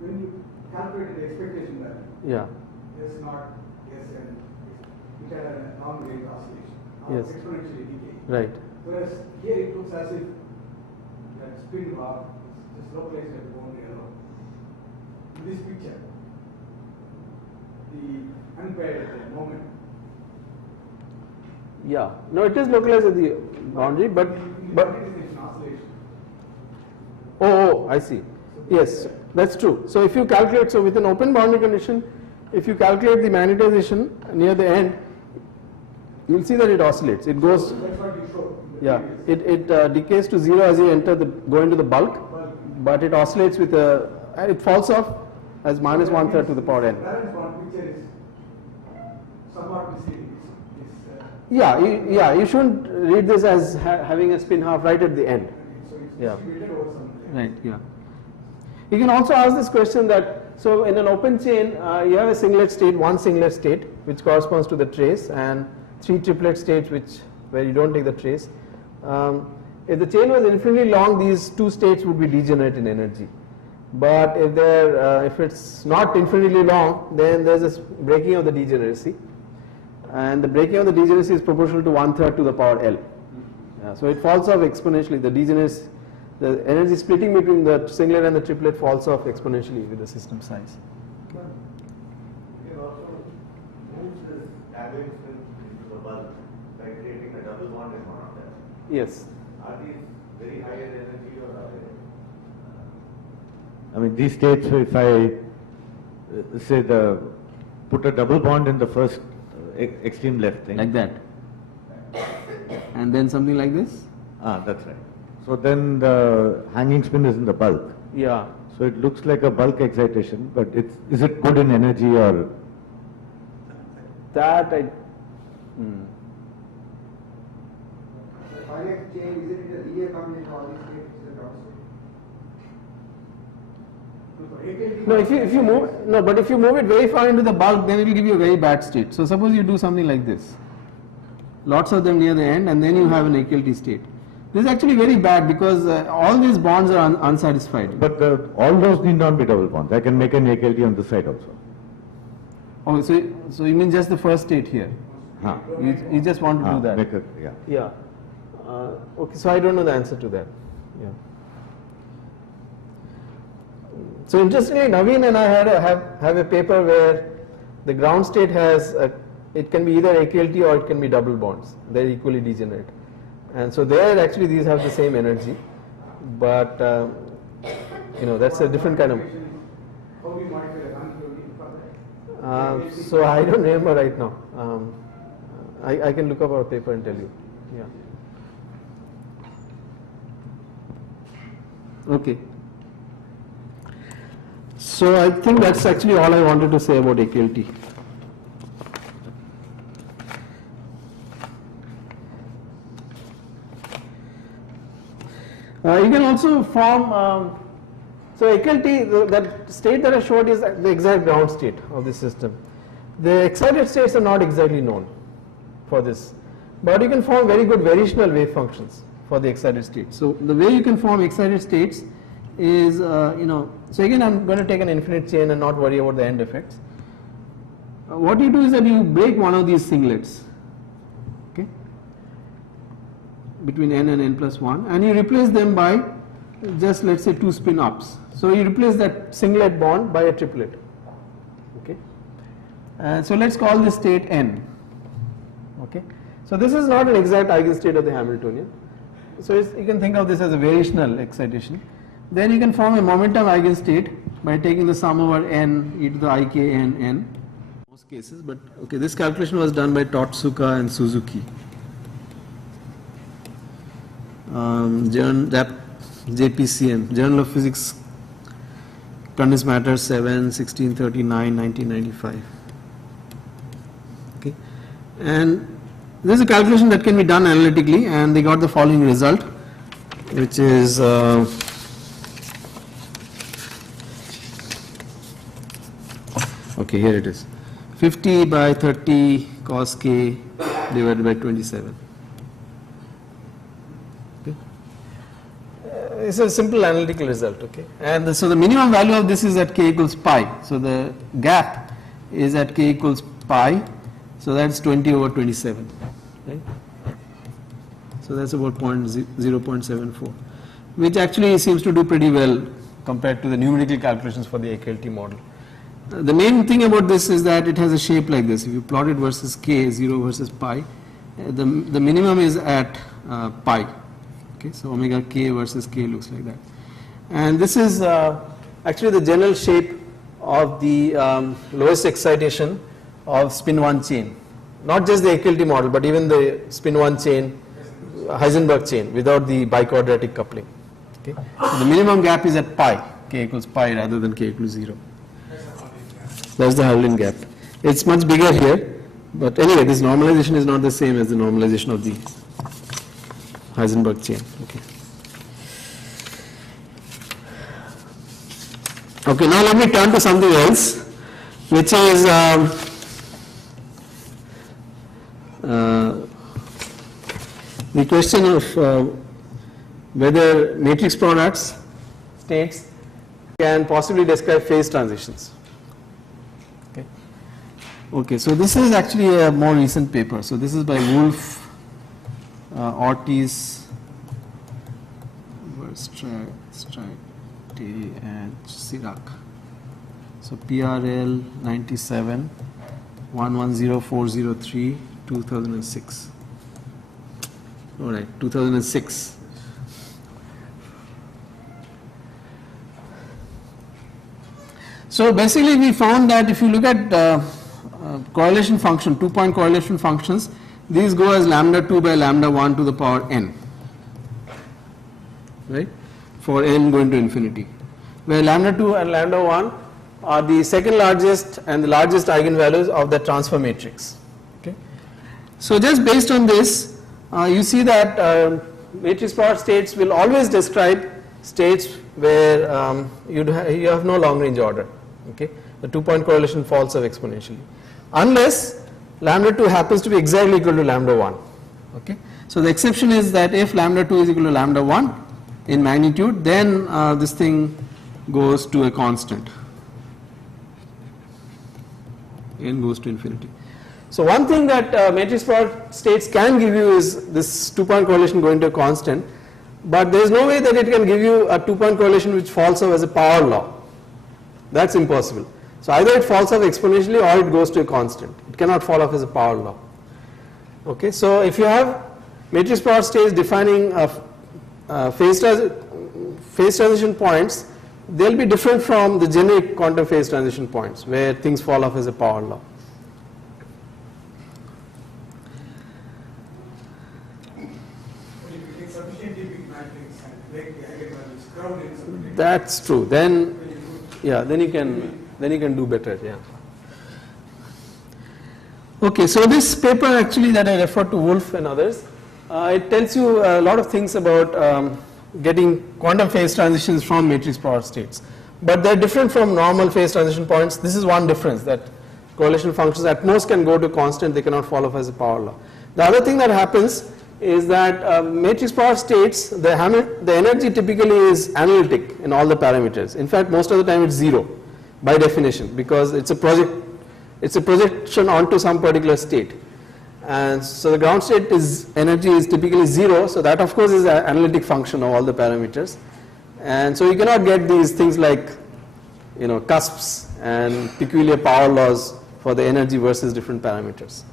when you calculate the expectation value. Yeah. S naught, Sn, it had a non-rate oscillation, Yes. exponentially decaying. Right. Whereas here it looks as if that spin bar is just localized at the boundary alone. In this picture, the unpaired moment. Yeah. No, it is localized at the boundary, but It's an oscillation. oh, I see. Yes, that's true. So if you calculate, so with an open boundary condition, if you calculate the magnetization near the end, you'll see that it oscillates. It goes, That's what you showed. in the yeah, previous. it decays to 0 as you go into the bulk, but it oscillates with it falls off as minus 1/3 to the power n. Balance bond picture is somewhat misleading. Yeah, you shouldn't read this as having a spin half right at the end. So it's Yeah. distributed over some. Right, yeah. You can also ask this question that, so in an open chain, you have a singlet state, one singlet state, which corresponds to the trace, and 3 triplet states where you don't take the trace. If the chain was infinitely long, these 2 states would be degenerate in energy. But if it's not infinitely long, then there's a breaking of the degeneracy. And the breaking of the degeneracy is proportional to 1/3 to the power L. So it falls off exponentially. The energy splitting between the singlet and the triplet falls off exponentially with the system size. It also moves this dangling spin into the bulk by creating a double bond in one of them. Yes. Are these very high in energy or are they? I mean, these states, if I say put a double bond in the first extreme left thing. Like that. And then something like this? That's right. So then the hanging spin is in the bulk. Yeah. So it looks like a bulk excitation, but is it good in energy or? That I. The Phylex chain, is it in a linear combination of all these states? Is it also? No, if you move, no, but if you move it very far into the bulk, then it will give you a very bad state. So suppose you do something like this. Lots of them near the end, and then you have an AKLT state. This is actually very bad because all these bonds are unsatisfied. But all those need not be double bonds. I can make an AKLT on this side also. Oh, so you mean just the first state here? Huh. You just want to do that. Make a, yeah. Yeah. Okay, so I don't know the answer to that. Yeah. So interestingly, Naveen and I have a paper where the ground state has it can be either AKLT or it can be double bonds. They're equally degenerate, and so there actually these have the same energy, but that's a different kind of. How we modify the non-floating for that? So I don't remember right now. I can look up our paper and tell you. Yeah. Okay. So I think that's actually all I wanted to say about AKLT. You can also form, so AKLT, that state that I showed is the exact ground state of the system. The excited states are not exactly known for this, but you can form very good variational wave functions for the excited state. So the way you can form excited states is, so again I'm going to take an infinite chain and not worry about the end effects. What you do is that you break one of these singlets, okay, between n and n plus 1, and you replace them by just, let's say, 2 spin ups. So you replace that singlet bond by a triplet, okay. So let's call this state n, okay. So this is not an exact eigenstate of the Hamiltonian. So you can think of this as a variational excitation. Then you can form a momentum eigenstate by taking the sum over n e to the ik n n. Most cases, but okay, this calculation was done by Totsuka and Suzuki. JPCM, Journal of Physics, Condensed Matter 7, 1639, 1995. Okay, and this is a calculation that can be done analytically, and they got the following result, which is okay, here it is, 50 by 30 cos k divided by 27. Okay, it's a simple analytical result. Okay, and so the minimum value of this is at k equals pi. So the gap is at k equals pi. So that's 20 over 27, right? So that's about 0.74, which actually seems to do pretty well compared to the numerical calculations for the AKLT model. The main thing about this is that it has a shape like this. If you plot it versus k, 0 versus pi, the minimum is at pi. Okay, so omega k versus k looks like that. And this is actually the general shape of the lowest excitation of spin 1 chain. Not just the AKLT model, but even the spin 1 chain, Heisenberg chain without the biquadratic coupling. Okay, so the minimum gap is at pi, k equals pi rather than k equals 0. That's the Howland gap. It's much bigger here, but anyway, this normalization is not the same as the normalization of the Heisenberg chain. Okay. Okay, now let me turn to something else, which is the question of whether matrix products, states, can possibly describe phase transitions. Okay, so this is actually a more recent paper. So this is by Wolf, Ortiz, Strate, and Chirac. So PRL 97 110403 2006. All right, 2006. So basically, we found that if you look at correlation function, 2-point correlation functions, these go as lambda 2 by lambda 1 to the power n, right, for n going to infinity, where lambda 2 and lambda 1 are the second largest and the largest eigenvalues of the transfer matrix. Okay. So just based on this, you see that matrix product states will always describe states where you have no long range order. Okay. The 2-point correlation falls off exponentially, unless lambda 2 happens to be exactly equal to lambda 1. Okay. So the exception is that if lambda 2 is equal to lambda 1 in magnitude, then this thing goes to a constant, n goes to infinity. So one thing that matrix product states can give you is this 2-point correlation going to a constant, but there is no way that it can give you a 2-point correlation which falls off as a power law. That's impossible. So either it falls off exponentially or it goes to a constant. It cannot fall off as a power law. Okay, so if you have matrix product states defining phase transition points, they'll be different from the generic quantum phase transition points where things fall off as a power law. That's true. Then, yeah, then you can do better. Yeah. Okay, so this paper actually that I referred to, Wolf and others, it tells you a lot of things about getting quantum phase transitions from matrix product states, but they're different from normal phase transition points. This is one difference, that correlation functions at most can go to constant, they cannot fall off as a power law. The other thing that happens is that matrix product states, the energy typically is analytic in all the parameters. In fact, most of the time it's 0 by definition, because it's a projection onto some particular state. And so the ground state energy is typically 0, so that of course is an analytic function of all the parameters. And so you cannot get these things like, you know, cusps and peculiar power laws for the energy versus different parameters.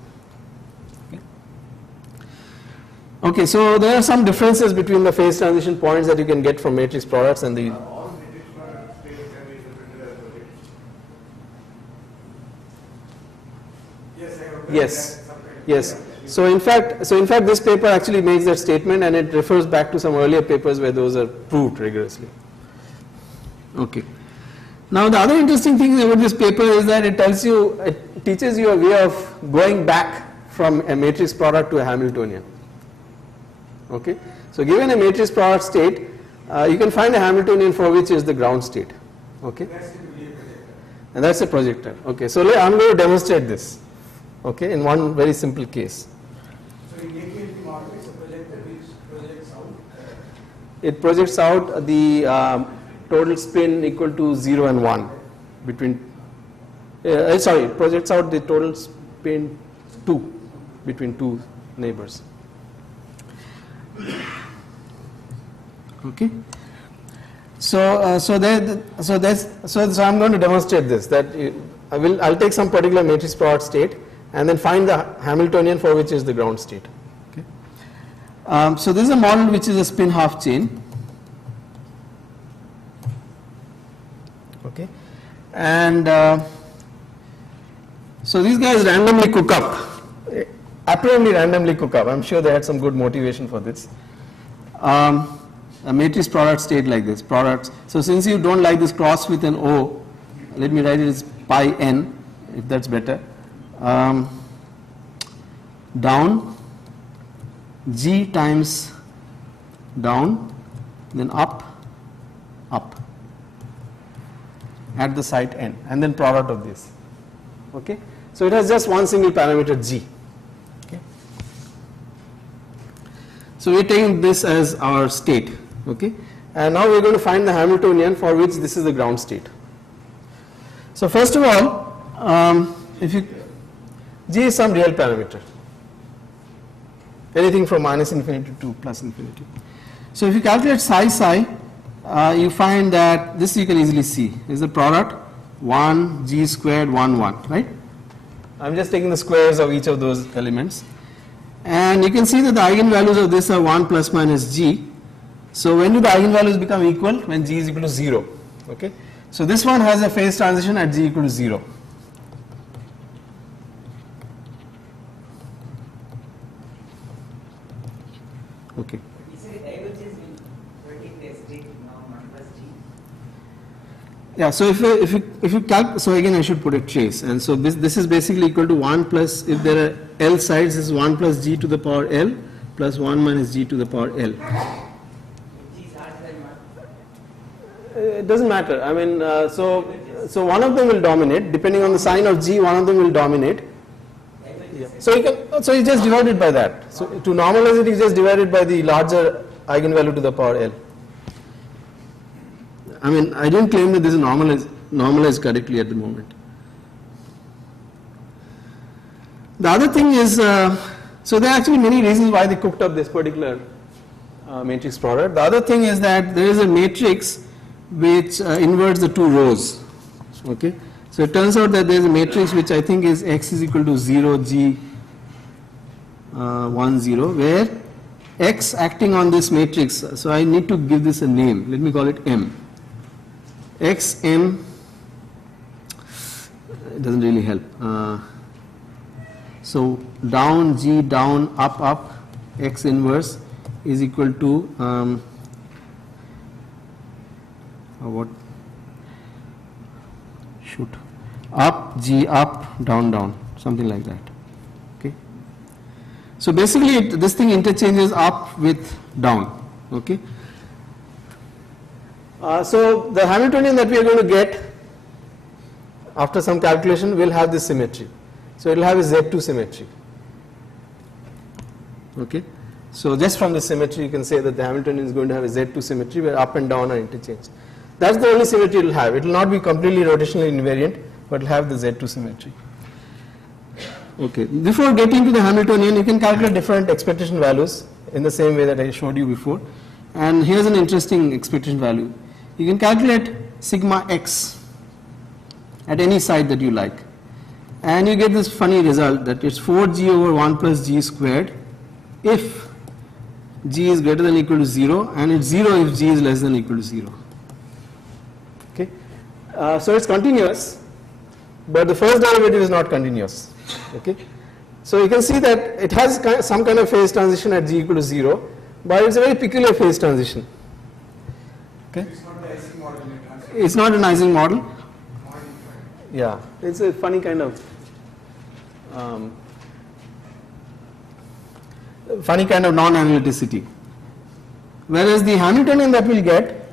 Okay, so there are some differences between the phase transition points that you can get from matrix products and the. All matrix product states can be represented as projections. Yes. Yes. So in fact, this paper actually makes that statement, and it refers back to some earlier papers where those are proved rigorously. Okay. Now the other interesting thing about this paper is that it teaches you a way of going back from a matrix product to a Hamiltonian. Okay. So given a matrix product state, you can find a Hamiltonian for which is the ground state. Okay. And that's a projector. Okay. So I'm going to demonstrate this. Okay, in one very simple case. So in AKLP model, it's a projector which projects out. It projects out the total spin equal to 0 and 1 between. It projects out the total spin 2 between two neighbors. Okay. So I'm going to demonstrate this. That I'll take some particular matrix product state and then find the Hamiltonian for which is the ground state. Okay. So this is a model which is a spin half chain. Okay. And so these guys randomly cook up, apparently randomly cook up. I'm sure they had some good motivation for this. A matrix product state like this, products. So since you don't like this cross with an O, let me write it as pi n, if that's better. Down, G times down, then up, up at the site n, and then product of this. Okay. So it has just one single parameter G. Okay. So we're taking this as our state. Okay. And now we're going to find the Hamiltonian for which this is the ground state. So first of all, G is some real parameter, anything from -infinity to +infinity. So if you calculate psi, you find that this you can easily see is the product 1 G squared 1 1, right? I'm just taking the squares of each of those elements, and you can see that the eigenvalues of this are 1 plus minus G. So when do the eigenvalues become equal? When G is equal to 0. Okay. So this one has a phase transition at G equal to 0. Okay. You say divergence will predict the state norm 1 plus G. Yeah. So if you calculate, so again I should put a trace, and so this is basically equal to 1 plus, if there are L sides, this is 1 plus G to the power L plus 1 minus G to the power L. G is larger than 1. It doesn't matter. I mean, so one of them will dominate depending on the sign of G. One of them will dominate. Yeah. So you just divide it by that. So to normalize it, you just divide it by the larger eigenvalue to the power L. I mean, I didn't claim that this is normalized correctly at the moment. The other thing is, so there are actually many reasons why they cooked up this particular matrix product. The other thing is that there is a matrix which inverts the two rows. Okay, so it turns out that there is a matrix which I think is X is equal to 0, G 1, 0, where X acting on this matrix. So I need to give this a name. Let me call it M. X M. It doesn't really help. So down G down up X inverse is equal to what? Shoot. Up G up down something like that. Okay. So basically this thing interchanges up with down. Okay. So the Hamiltonian that we are going to get after some calculation will have this symmetry. So it will have a Z2 symmetry. Okay. So just from the symmetry you can say that the Hamiltonian is going to have a Z2 symmetry where up and down are interchanged. That's the only symmetry it will have. It will not be completely rotationally invariant, but it will have the Z2 symmetry. Okay. Before getting to the Hamiltonian, you can calculate different expectation values in the same way that I showed you before. And here's an interesting expectation value. You can calculate sigma x at any site that you like. And you get this funny result that it's 4g over 1 plus g squared if g is greater than or equal to 0, and it's 0 if g is less than or equal to 0. Okay. So it's continuous, but the first derivative is not continuous. Okay. So you can see that it has some kind of phase transition at g equal to 0, but it's a very peculiar phase transition. Okay. It's not an Ising model. Yeah, it's a funny kind of non-analyticity. Whereas the Hamiltonian that we'll get,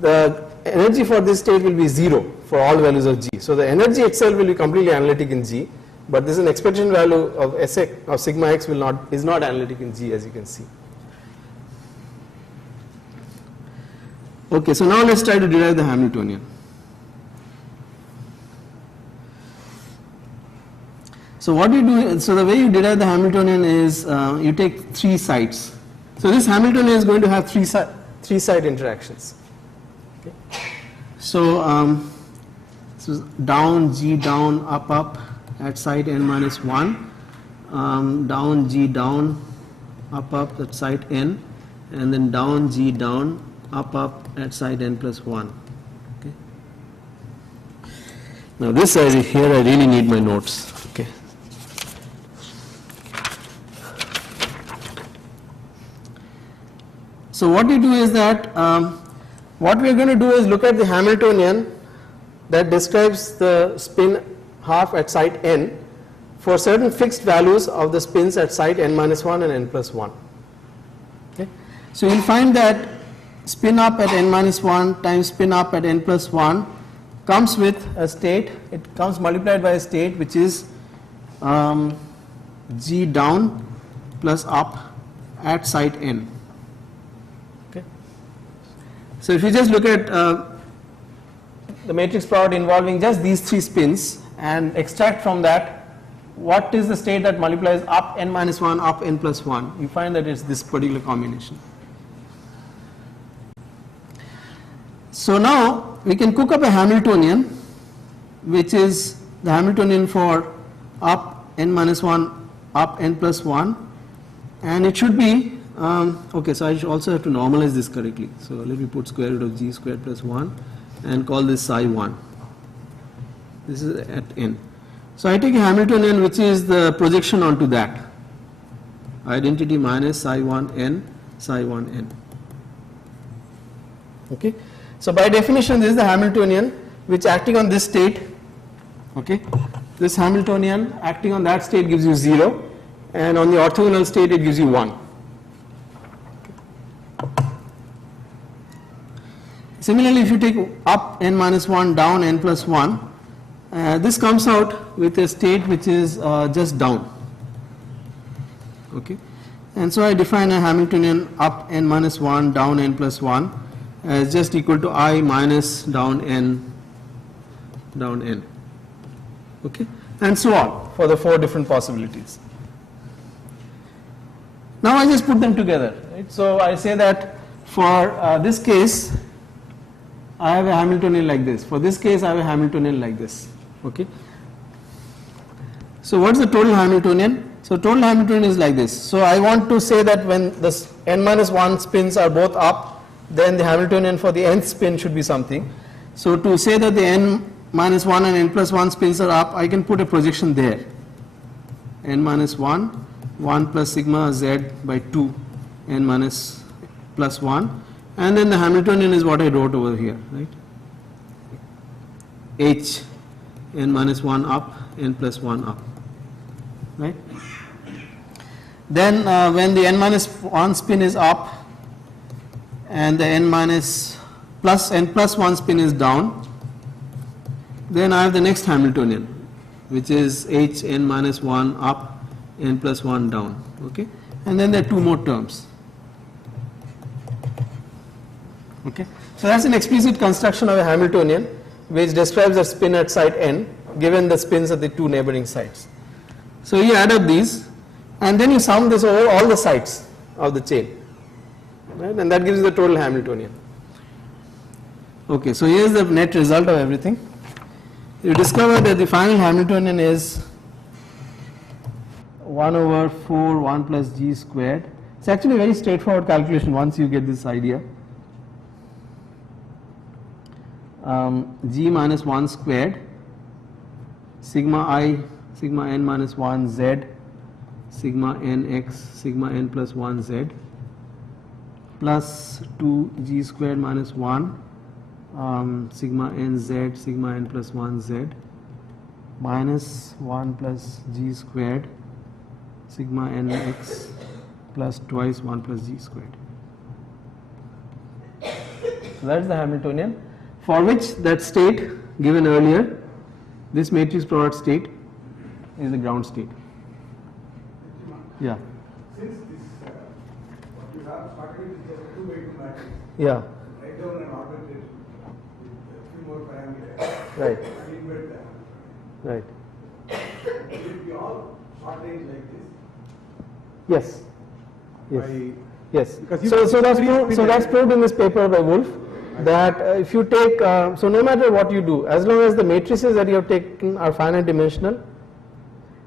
the energy for this state will be 0 for all values of g. So the energy itself will be completely analytic in g, but this is an expectation value of Sx of sigma x is not analytic in g, as you can see. Okay, so now let's try to derive the Hamiltonian. So what you do, so the way you derive the Hamiltonian is you take 3 sites. So this Hamiltonian is going to have three site interactions. Okay. So, so down G down up at site n minus 1, down G down up at site n, and then down G down up at site n plus 1. Okay. Now this here I really need my notes. Okay. So what we do is that what we are going to do is look at the Hamiltonian that describes the spin half at site n for certain fixed values of the spins at site n minus 1 and n plus 1. Okay. So you will find that spin up at n minus 1 times spin up at n plus 1 comes with a state, it comes multiplied by a state which is G down plus up at site n. Okay. So if you just look at the matrix product involving just these 3 spins and extract from that what is the state that multiplies up n minus 1 up n plus 1, you find that it's this particular combination. So now we can cook up a Hamiltonian which is the Hamiltonian for up n minus 1 up n plus 1, and it should be okay, so I also have to normalize this correctly. So let me put square root of g squared plus 1 and call this psi 1. This is at n. So I take a Hamiltonian which is the projection onto that identity minus psi 1 n psi 1 n. Okay. So by definition this is the Hamiltonian which acting on this state, okay, this Hamiltonian acting on that state gives you 0, and on the orthogonal state it gives you 1. Similarly, if you take up n minus 1 down n plus 1, this comes out with a state which is just down. Okay, and so I define a Hamiltonian up n minus 1 down n plus 1 as just equal to I minus down n down n. okay, and so on for the 4 different possibilities. Now I just put them together, right? So I say that for this case, I have a Hamiltonian like this. For this case, I have a Hamiltonian like this, okay. So what's the total Hamiltonian? So total Hamiltonian is like this. So I want to say that when the n minus 1 spins are both up, then the Hamiltonian for the nth spin should be something. So to say that the n minus 1 and n plus 1 spins are up, I can put a projection there. N minus 1, 1 plus sigma z by 2, n minus plus 1, and then the Hamiltonian is what I wrote over here, right? H, n minus 1 up, n plus 1 up, right? Then when the n minus 1 spin is up and the n plus 1 spin is down, then I have the next Hamiltonian, which is h n minus 1 up, n plus 1 down, okay? And then there are 2 more terms, okay? So that's an explicit construction of a Hamiltonian which describes a spin at site n given the spins at the 2 neighboring sites. So you add up these and then you sum this over all the sites of the chain, right? And that gives you the total Hamiltonian. Okay, so here's the net result of everything. You discover that the final Hamiltonian is 1 over 4 1 plus g squared. It's actually a very straightforward calculation once you get this idea. G minus 1 squared sigma n minus 1 z sigma n x sigma n plus 1 z plus 2 g squared minus 1 sigma n z sigma n plus 1 z minus 1 plus g squared sigma n x plus twice 1 plus g squared. So that is the Hamiltonian, for which that state given earlier, this matrix product state, is the ground state. Yeah. Since this, what you have started with is just a 2x2 matrix, Yeah. write down an orbital with a few more parameters. Right. And invert that. Right. Will it be all short range like this? Yes. Yes. By- Yes. Because you So can that's freeze proved, spin it. proved in this paper by Wolf that if you take so no matter what you do, as long as the matrices that you have taken are finite dimensional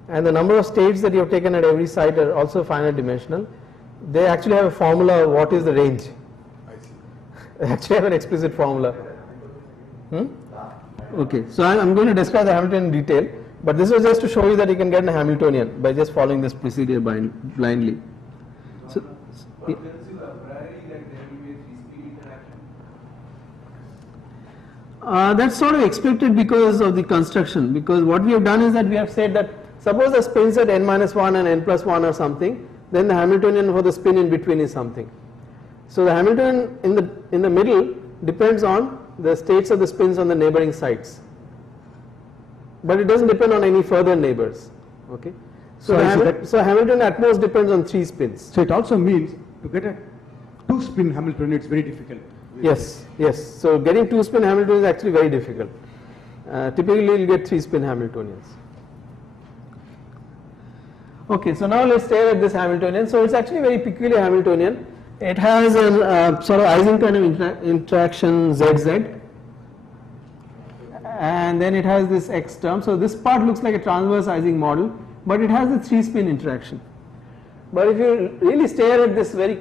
and the number of states that you have taken at every site are also finite dimensional, they actually have a formula of what is the range. I see. They actually have an explicit formula. Okay, so I'm going to describe the Hamiltonian in detail, but this was just to show you that you can get a Hamiltonian by just following this procedure blindly. So, yeah. That's sort of expected because of the construction, because what we have done is that we have said that suppose the spins at n minus 1 and n plus 1 or something, then the Hamiltonian for the spin in between is something. So the Hamiltonian in the middle depends on the states of the spins on the neighboring sites, but it doesn't depend on any further neighbors. Okay, so, so Hamiltonian at most depends on 3 spins. So it also means to get a 2-spin Hamiltonian, it's very difficult. Yes, yes. So getting 2-spin Hamiltonian is actually very difficult. Typically, you'll get 3-spin Hamiltonians. Okay, so now let's stare at this Hamiltonian. So it's actually a very peculiar Hamiltonian. It has a sort of Ising kind of interaction ZZ, and then it has this X term. So this part looks like a transverse Ising model, but it has the 3-spin interaction. But if you really stare at this very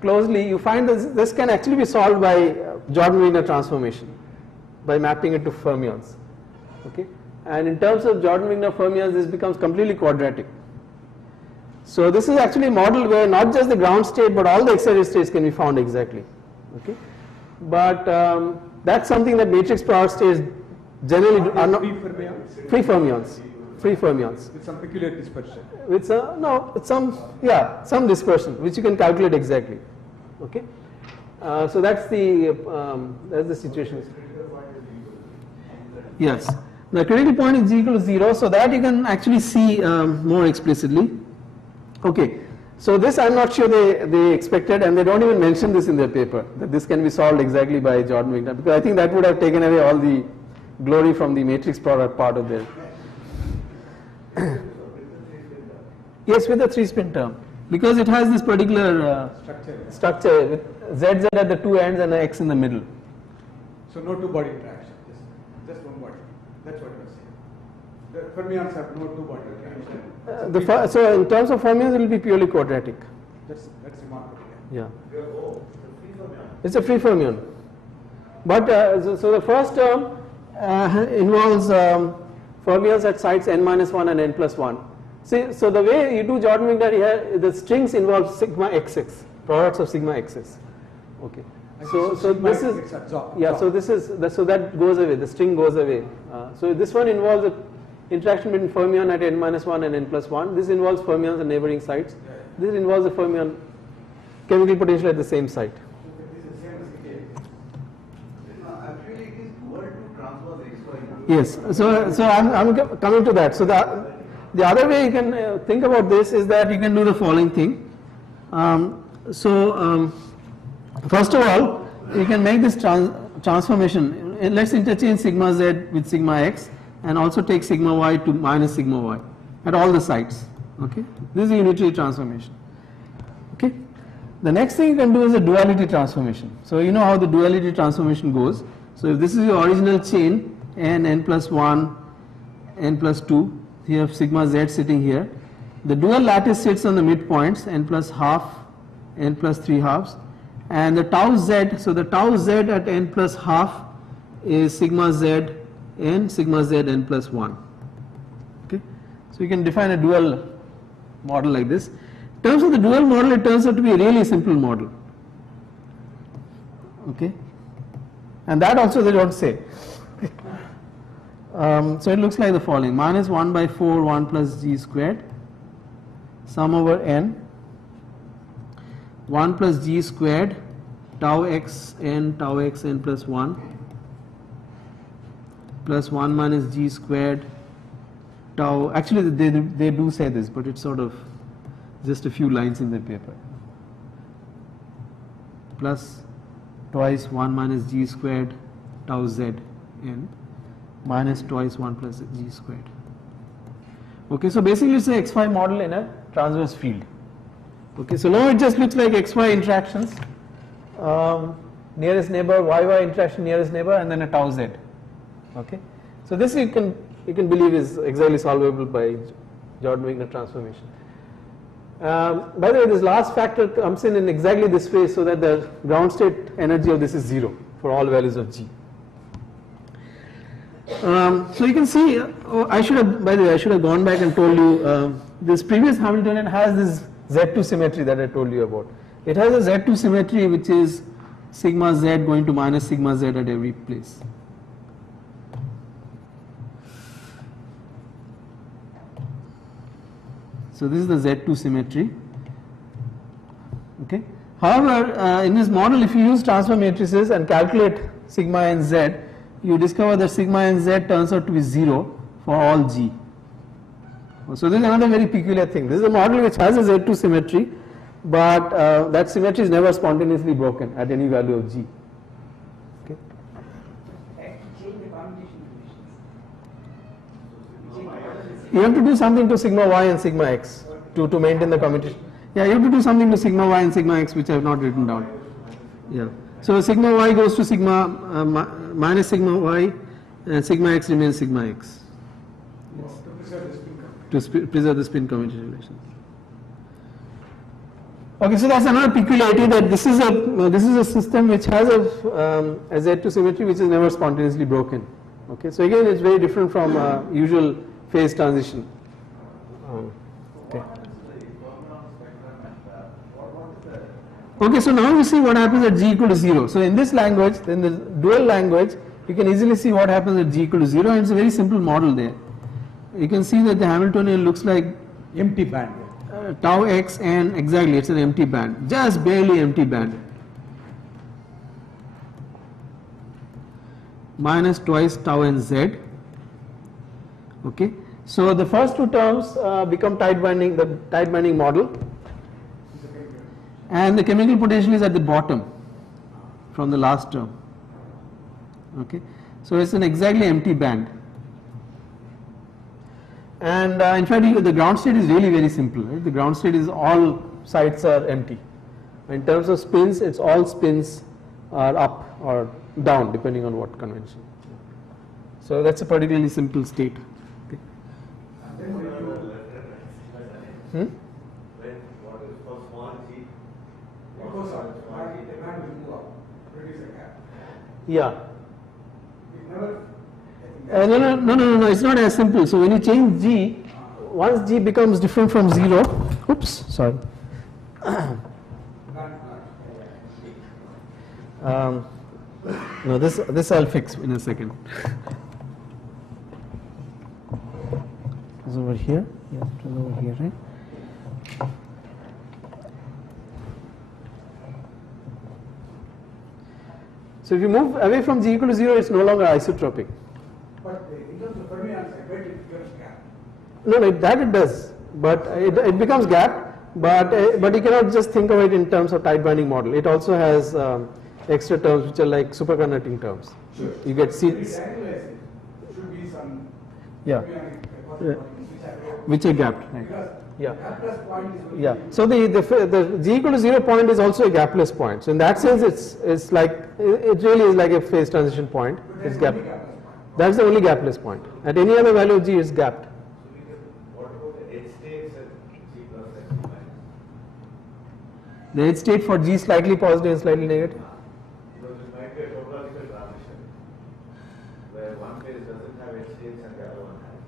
closely, you find that this can actually be solved by Jordan-Wigner transformation, by mapping it to fermions. Okay, and in terms of Jordan-Wigner fermions, this becomes completely quadratic. So this is actually a model where not just the ground state but all the excited states can be found exactly. Okay, but that's something that matrix product states generally are not free fermions. Free fermions With some peculiar dispersion. with some dispersion which you can calculate exactly. Okay, so that's the situation. Yes, the critical point is g equal to 0, so that you can actually see more explicitly. Okay, so this I'm not sure they expected, and they don't even mention this in their paper, that this can be solved exactly by Jordan-Wigner, because I think that would have taken away all the glory from the matrix product part of their Yes, with the 3-spin term, because it has this particular structure with ZZ at the two ends and an X in the middle. So no two-body interaction, just one body. That's what you're saying. The fermions have no two-body interaction. So in terms of fermions, it will be purely quadratic. That's remarkable. Yeah. It's a free fermion. But so the first term involves fermions at sites n-1 and n+1. See, so the way you do Jordan-Wigner here, the strings involve sigma xx, products of sigma x's. Okay. So this is, yeah, so this is, so that goes away, the string goes away. So this one involves the interaction between fermion at n-1 and n+1. This involves fermions at neighboring sites. This involves the fermion chemical potential at the same site. Actually, it is dual to transpose XY. Yes, so I'm coming to that. So the other way you can think about this is that you can do the following thing. First of all, you can make this transformation. Let's interchange sigma z with sigma x and also take sigma y to minus sigma y at all the sites. Okay, this is a unitary transformation. Okay, the next thing you can do is a duality transformation. So you know how the duality transformation goes. So if this is your original chain n+1, n+2, you have sigma z sitting here. The dual lattice sits on the midpoints n+half, n+3 halves, and the tau z. So the tau z at n+half is sigma z and sigma z n+1. Okay, so you can define a dual model like this. In terms of the dual model, it turns out to be a really simple model. Okay, and that also they don't say. So it looks like the following: minus 1 by 4 1 plus g squared sum over n 1 plus g squared tau x n plus 1 plus 1 minus g squared tau. Actually they do say this, but it's sort of just a few lines in the paper, plus twice 1 minus g squared tau z n minus twice 1 plus g squared. Okay, so basically it's a xy model in a transverse field. Okay, so now it just looks like xy interactions, nearest neighbor, yy interaction nearest neighbor, and then a tau z. Okay, so this you can believe is exactly solvable by Jordan-Wigner transformation. By the way, this last factor comes in exactly this way, so that the ground state energy of this is 0 for all values of g. So you can see, I should have, by the way, I should have gone back and told you this previous Hamiltonian has this Z2 symmetry that I told you about. It has a Z2 symmetry which is sigma z going to minus sigma z at every place. So this is the Z2 symmetry. Okay. However, in this model, if you use transform matrices and calculate sigma and z, you discover that sigma and z turns out to be 0 for all g. So this is another very peculiar thing. This is a model which has a Z2 symmetry, but that symmetry is never spontaneously broken at any value of g. Okay. Change the commutation conditions. You have to do something to sigma y and sigma x to maintain the commutation. Yeah, you have to do something to sigma y and sigma x, which I have not written down. Yeah. So sigma y goes to sigma minus sigma y, and sigma x remains sigma x. Yes. To preserve the spin commutation relation. Okay, so that's another peculiarity, that this is a system which has a Z2 symmetry which is never spontaneously broken. Okay, so again it's very different from usual phase transition. Okay. Okay, so now you see what happens at g equal to 0. So in this language, in the dual language, you can easily see what happens at g equal to 0, and it's a very simple model there. You can see that the Hamiltonian looks like Empty band. Tau x, and exactly it's an empty band, just barely empty band. Minus twice tau and z. Okay, so the first two terms become tight binding, the tight binding model, and the chemical potential is at the bottom from the last term. Okay, so it's an exactly empty band. And in fact, the ground state is really very simple. Right? The ground state is all sites are empty. In terms of spins, it's all spins are up or down depending on what convention. So that's a particularly simple state. Okay. Hmm? What is for small g? It goes up, the demand will move up, produce a gap. Yeah. It never, No, it's not as simple. So when you change g, once g becomes different from 0, oops, sorry. No, this I'll fix in a second. It's over here. Yeah, it was over here, right? So if you move away from g equal to 0, it's no longer isotropic. but in terms of Fermi answer, I bet it becomes gap. No, that it does, but it becomes gap, but you cannot just think of it in terms of tight binding model. It also has extra terms which are like superconducting terms. Sure. You get If we seats, diagonalize it, should be some yeah, Fermionic which are gapped, right? because Yeah. gap plus point is only Yeah. So the g equal to 0 point is also a gapless point. So in that sense, it's like it really is like a phase transition point. but It's that's gap. only gap plus point. That's the only gapless point. At any other value of g, it's gapped. What about the edge states at g plus x minus? The edge state for g slightly positive and slightly negative. Because it might be a topological transition where one phase doesn't have edge states and the other one has.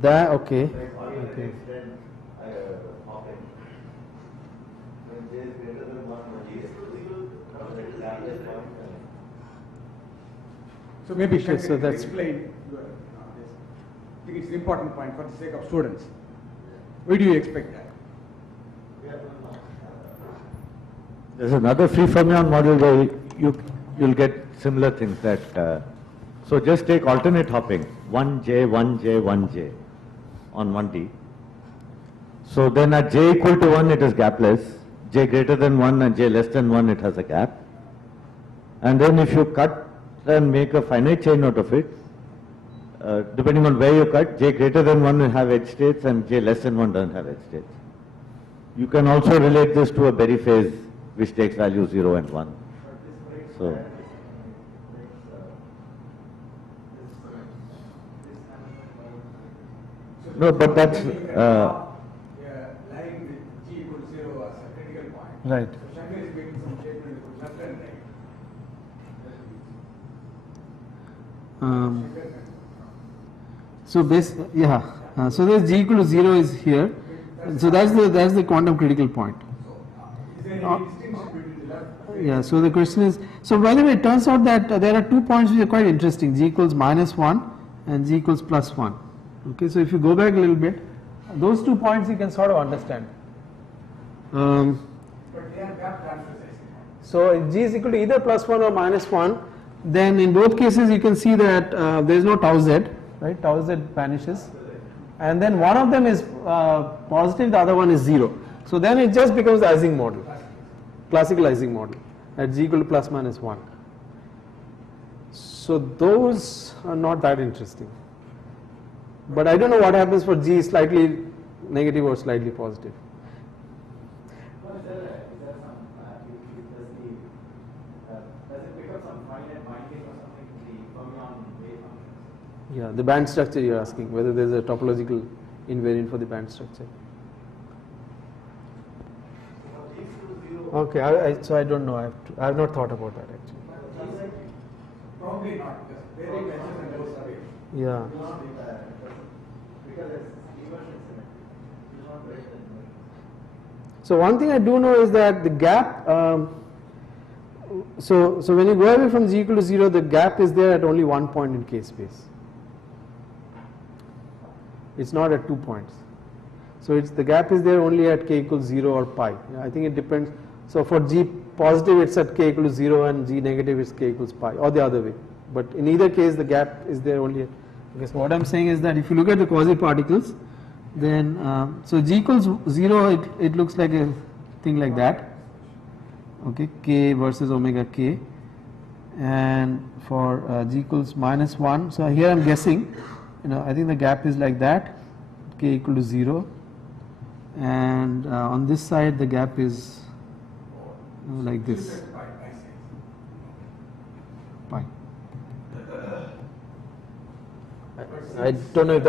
That okay. Like or even extend hopping. When j is greater than 1, g is equal to gapless point. So maybe Okay, Shankar, so you can that's- explain your, this. I think it's an important point for the sake of students. Why do you expect that? There's another free fermion model where you'll get similar things that so just take alternate hopping 1j 1j 1j on 1d. So then at j equal to 1 it is gapless, j greater than 1 and j less than 1 it has a gap. And then if you cut and make a finite chain out of it, depending on where you cut, j greater than 1 will have edge states and j less than 1 doesn't have edge states. You can also relate this to a Berry phase which takes values 0 and 1. So no, but that's Line with g equal to 0 as a critical point. Right. So Shankar is making some statement left and right. So so this g equal to 0 is here. So that's the quantum critical point. Is there any distinction between the left? Yeah. So the question is, so by the way, it turns out that there are 2 points which are quite interesting. G equals -1 and g equals +1. Okay. So if you go back a little bit, those 2 points you can sort of understand. But they are gap transversizing. So if g is equal to either +1 or -1, then in both cases you can see that there is no tau z, right? Tau z vanishes, and then one of them is positive, the other one is 0. So then it just becomes the Ising model, classical Ising model at g equal to ±1. So those are not that interesting. But I don't know what happens for g slightly negative or slightly positive. Well, is there some, does it pick up some finite binding or something to the fermion wave functions? Yeah, the band structure you're asking, whether there's a topological invariant for the band structure. Okay, so I don't know. I have not thought about that actually. Probably not, because very matches and goes away. Yeah. Because it's inversion symmetry. It's not greater than inversion. So one thing I do know is that the gap. So when you go away from g equal to 0, the gap is there at only one point in k space. It's not at 2 points. So the gap is there only at k equals 0 or pi. Yeah, I think it depends. So for g positive it's at k equal to 0 and g negative is k equals pi, or the other way. But in either case the gap is there only at. Okay, so what I'm saying is that if you look at the quasi particles, then so g equals 0, it looks like a thing like that. Okay, k versus omega k, and for g equals minus 1. So here I am guessing, I think the gap is like that, k equal to 0, and on this side the gap is like this, pi. I don't know if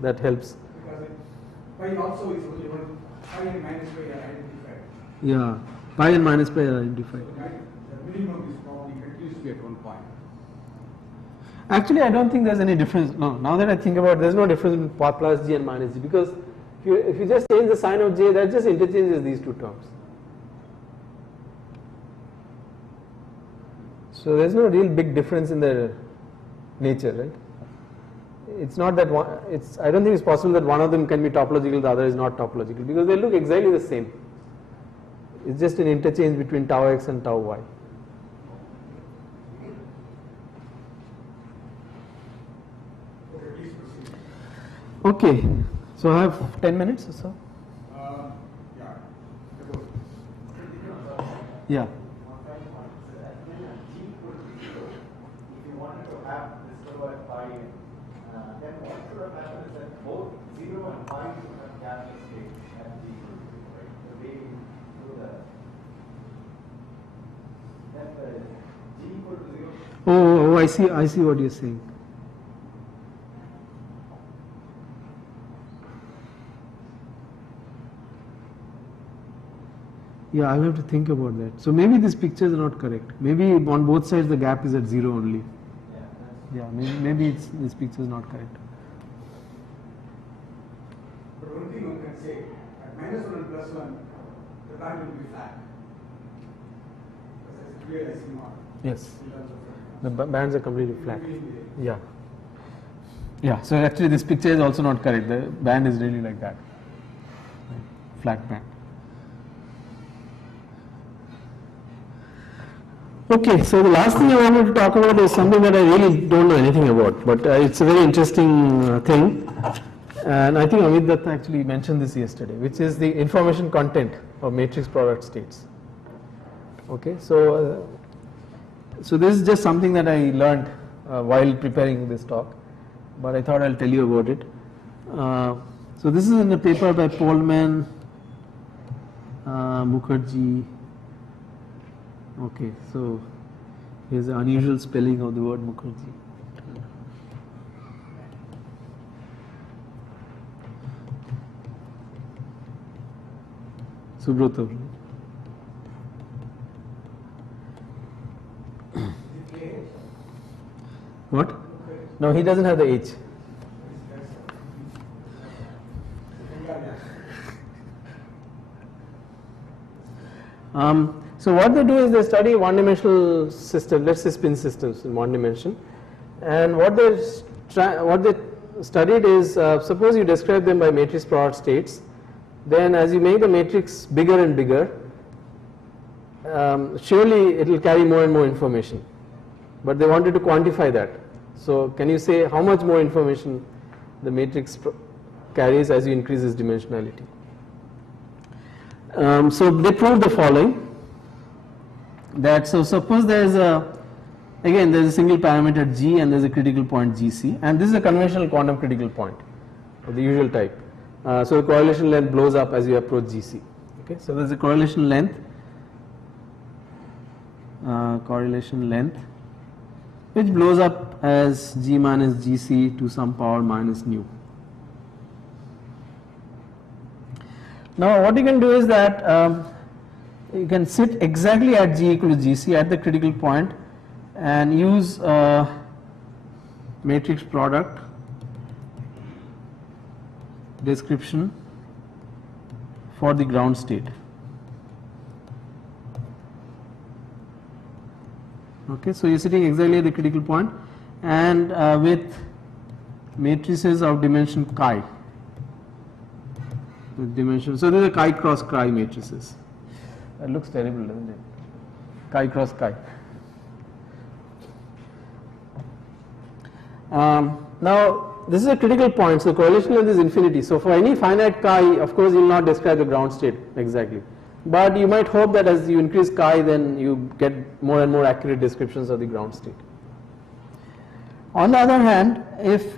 that helps. Because pi also is only one, pi and minus pi are identified. Yeah, pi and minus pi are identified. So the minimum is probably continues to be at one point. Actually, I don't think there's any difference. No, now that I think about it, there's no difference in plus g and minus g, because if you just change the sign of j, that just interchanges these two terms. So there's no real big difference in their nature, right? It's not that one, I don't think it's possible that one of them can be topological, the other is not topological, because they look exactly the same. It's just an interchange between tau x and tau y. Okay, so I have 10 minutes or so. Yeah. If you wanted to have this fellow at pi, then what should have happened is that both 0 and pi should have gapless states at g equal to 0, right? The way you do that. Then g equal to 0. Oh, I see what you're saying. Yeah, I'll have to think about that. So maybe these pictures are not correct. Maybe on both sides the gap is at 0 only. Yeah, maybe this picture is not correct. But one thing one can say, at minus 1 and plus 1, the band will be flat. Because it's clear SMR. Yes. In terms of The bands are completely flat. Really, Yeah. Yeah, so actually this picture is also not correct. The band is really like that. Flat band. Okay, so the last thing I wanted to talk about is something that I really don't know anything about, but it's a very interesting thing, and I think Amit Datta actually mentioned this yesterday, which is the information content of matrix product states. Okay, so this is just something that I learned while preparing this talk, but I thought I'll tell you about it. So this is in a paper by Polman, Mukherjee. Okay, so here's the unusual spelling of the word Mukherjee. Subrata. What? No, he doesn't have the H. So what they do is they study one-dimensional system, let's say spin systems in one dimension, and what they studied is suppose you describe them by matrix product states, then as you make the matrix bigger and bigger, surely it will carry more and more information, but they wanted to quantify that. So can you say how much more information the matrix carries as you increase its dimensionality? So they proved the following, that so suppose there is again there is a single parameter g and there is a critical point gc, and this is a conventional quantum critical point of the usual type. So the correlation length blows up as you approach gc. Okay, so there is a correlation length which blows up as g minus gc to some power minus nu. Now what you can do is that you can sit exactly at g equal to gc at the critical point and use matrix product description for the ground state. Okay, so you're sitting exactly at the critical point and with matrices of dimension chi. With dimension, so these are chi cross chi matrices. That looks terrible, doesn't it? Chi cross chi. Now this is a critical point, so correlation length is infinity. So for any finite chi, of course you will not describe the ground state exactly. but you might hope that as you increase chi, then you get more and more accurate descriptions of the ground state. On the other hand, if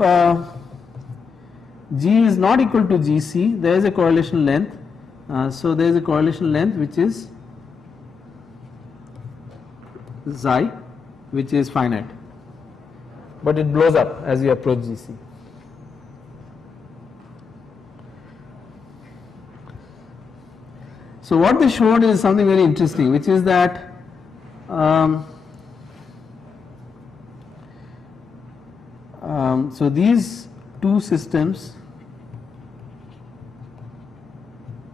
G is not equal to Gc, there is a correlation length. So there is a correlation length which is xi, which is finite, but it blows up as you approach Gc. So what they showed is something very interesting, which is that so these two systems,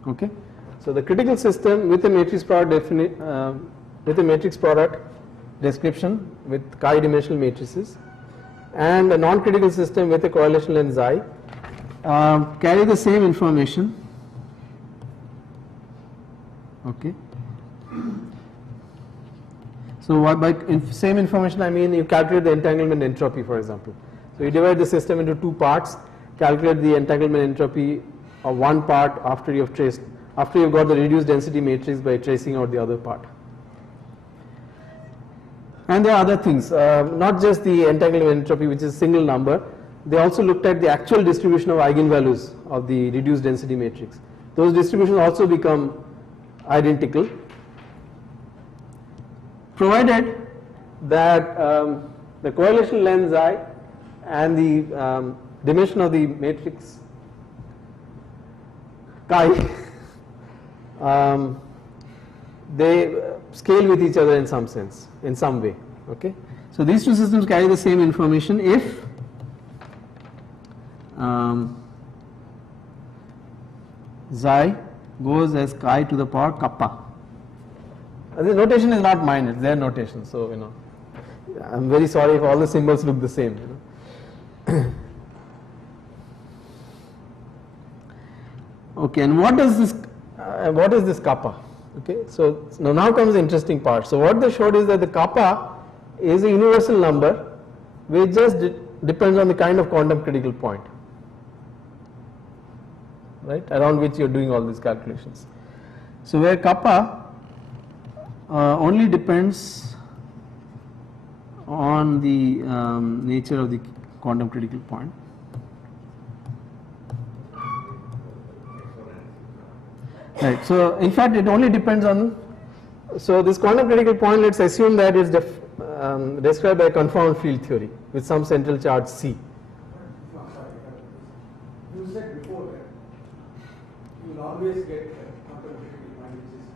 okay, so the critical system with a matrix product description with chi dimensional matrices, and a non-critical system with a correlation length xi carry the same information. Okay. So what by same information I mean you calculate the entanglement entropy, for example. So you divide the system into two parts, calculate the entanglement entropy of one part after you've got the reduced density matrix by tracing out the other part. And there are other things, not just the entanglement entropy, which is a single number. They also looked at the actual distribution of eigenvalues of the reduced density matrix. Those distributions also become identical, provided that the correlation length xi and the dimension of the matrix chi they scale with each other in some sense, in some way. Okay, so these two systems carry the same information if xi goes as chi to the power kappa. The notation is not mine, it's their notation, so you know, I'm very sorry if all the symbols look the same. You know. Okay, and what is this kappa? Okay, so now comes the interesting part. So what they showed is that the kappa is a universal number which just depends on the kind of quantum critical point, right, around which you are doing all these calculations. So where kappa only depends on the nature of the quantum critical point. Right, so in fact it only depends on, so this quantum critical point, let's assume that is described by a confound field theory with some central charge C. You said before that you will always get quantum critical point which is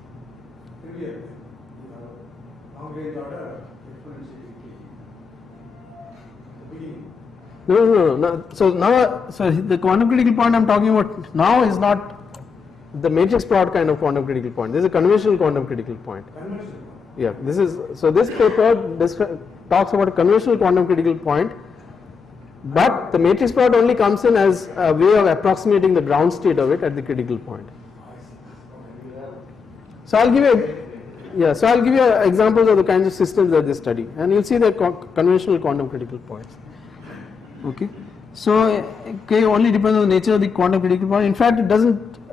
trivial, long range order exponentially beginning. No. So now, so the quantum critical point I'm talking about now is not the matrix product kind of quantum critical point. This is a conventional quantum critical point. Conventional. Yeah, this is, so this paper talks about a conventional quantum critical point, but the matrix product only comes in as a way of approximating the ground state of it at the critical point. So I'll give you examples of the kinds of systems that they study, and you'll see the conventional quantum critical points. Okay, so K only depends on the nature of the quantum critical point. In fact,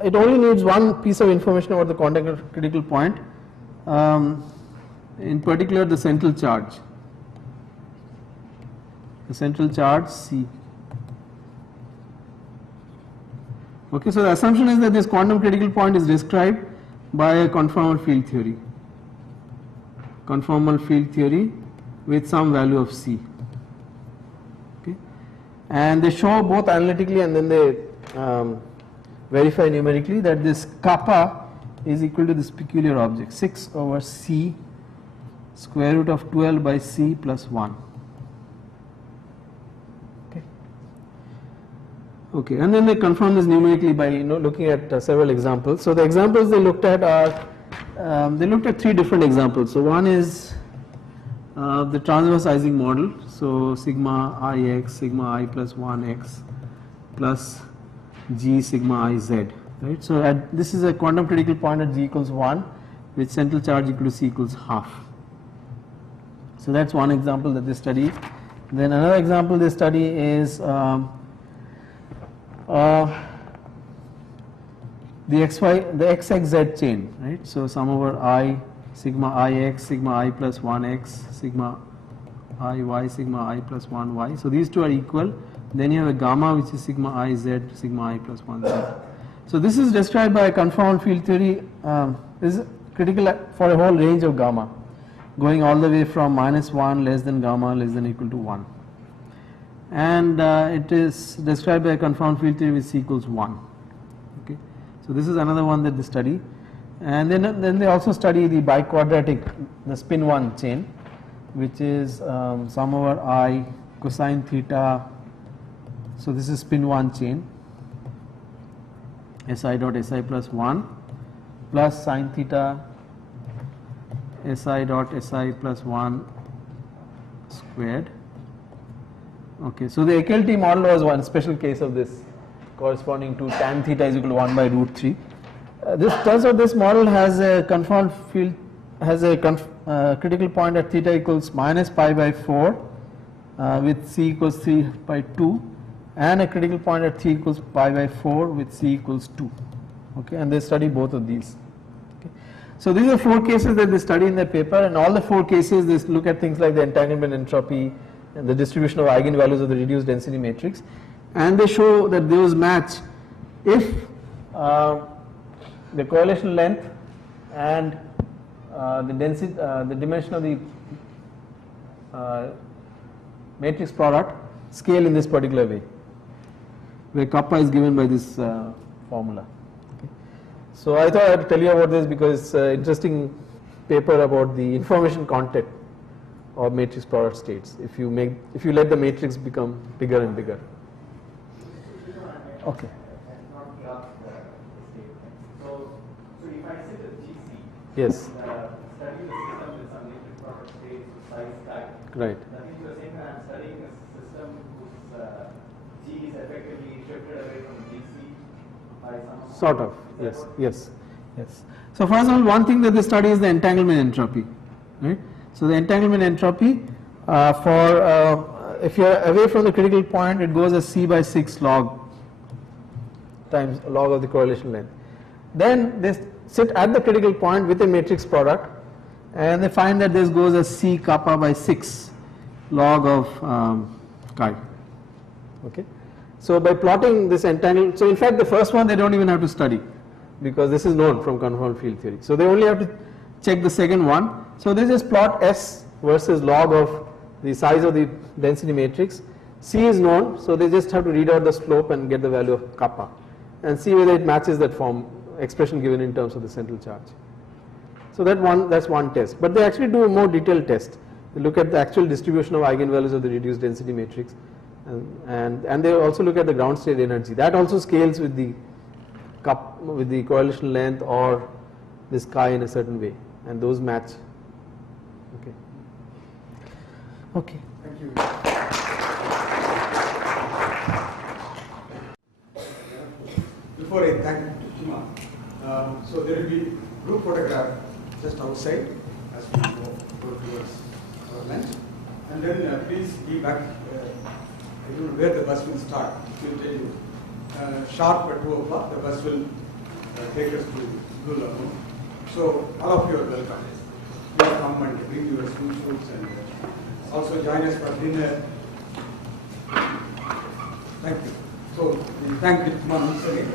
it only needs one piece of information about the quantum critical point, in particular the central charge. The central charge C. Okay, so the assumption is that this quantum critical point is described by a conformal field theory. Conformal field theory with some value of C. Okay, and they show both analytically and then they verify numerically that this kappa is equal to this peculiar object 6 over C square root of 12 by C plus 1. Okay, and then they confirm this numerically by looking at several examples. So the examples they looked at are they looked at three different examples. So one is the transverse Ising model. So sigma Ix, sigma I plus 1x plus G sigma I z. Right. So this is a quantum critical point at G equals 1 with central charge equal to C equals half. So that's one example that they study. Then another example they study is the xxz chain, right? So sum over I, sigma ix, sigma I plus 1x, sigma iy, sigma I plus 1y. So these two are equal. Then you have a gamma which is sigma iz, sigma I plus 1z. So this is described by a confound field theory. This is critical for a whole range of gamma, going all the way from -1 less than gamma less than equal to 1. And it is described by a confound field theory with c equals 1. Okay. So this is another one that they study. And then they also study the biquadratic, the spin 1 chain, which is sum over I cosine theta. So this is spin 1 chain, si dot si plus 1 plus sine theta si dot si plus 1 squared. Okay, so the AKLT model was one special case of this, corresponding to tan theta is equal to 1 by root 3. This turns out this model has a confound field, has a critical point at theta equals minus pi by 4 with c equals 3 by 2, and a critical point at 3 equals pi by 4 with c equals 2. Okay, and they study both of these. Okay. So these are 4 cases that they study in their paper, and all the 4 cases they look at things like the entanglement entropy and the distribution of eigenvalues of the reduced density matrix, and they show that those match if the correlation length and the density, the dimension of the matrix product scale in this particular way, where kappa is given by this formula. Okay. So I thought I would tell you about this because it's an interesting paper about the information content of matrix product states. If you let the matrix become bigger and bigger. Okay. So if I sit at GC, Yes. studying the system with some matrix product states with size type. Right. That means you're saying that I'm studying a system whose G is effectively shifted away from GC by some. Sort of. Yes. Yes. Yes. So for example, one thing that they study is the entanglement entropy, right? So the entanglement entropy if you are away from the critical point, it goes as c by 6 log times log of the correlation length. Then they sit at the critical point with a matrix product, and they find that this goes as c kappa by 6 log of chi. Okay. So by plotting this entanglement, so in fact the first one they don't even have to study, because this is known from confound field theory. So they only have to check the second one. So they just plot S versus log of the size of the density matrix. C is known, so they just have to read out the slope and get the value of kappa and see whether it matches that form expression given in terms of the central charge. So that's one test. But they actually do a more detailed test. They look at the actual distribution of eigenvalues of the reduced density matrix, and they also look at the ground state energy. That also scales with the correlation length or this chi in a certain way, and those match. Okay. Okay. Thank you. Before I thank Shima, so there will be group photograph just outside as we go towards our lunch, and then please be back. I don't know where the bus will start. It will tell you. Sharp at 2 o'clock, the bus will take us to Blue Lagoon. So all of you are welcome. Please come and bring your swimsuits and also join us for dinner. Thank you. So we thank Ditman once again.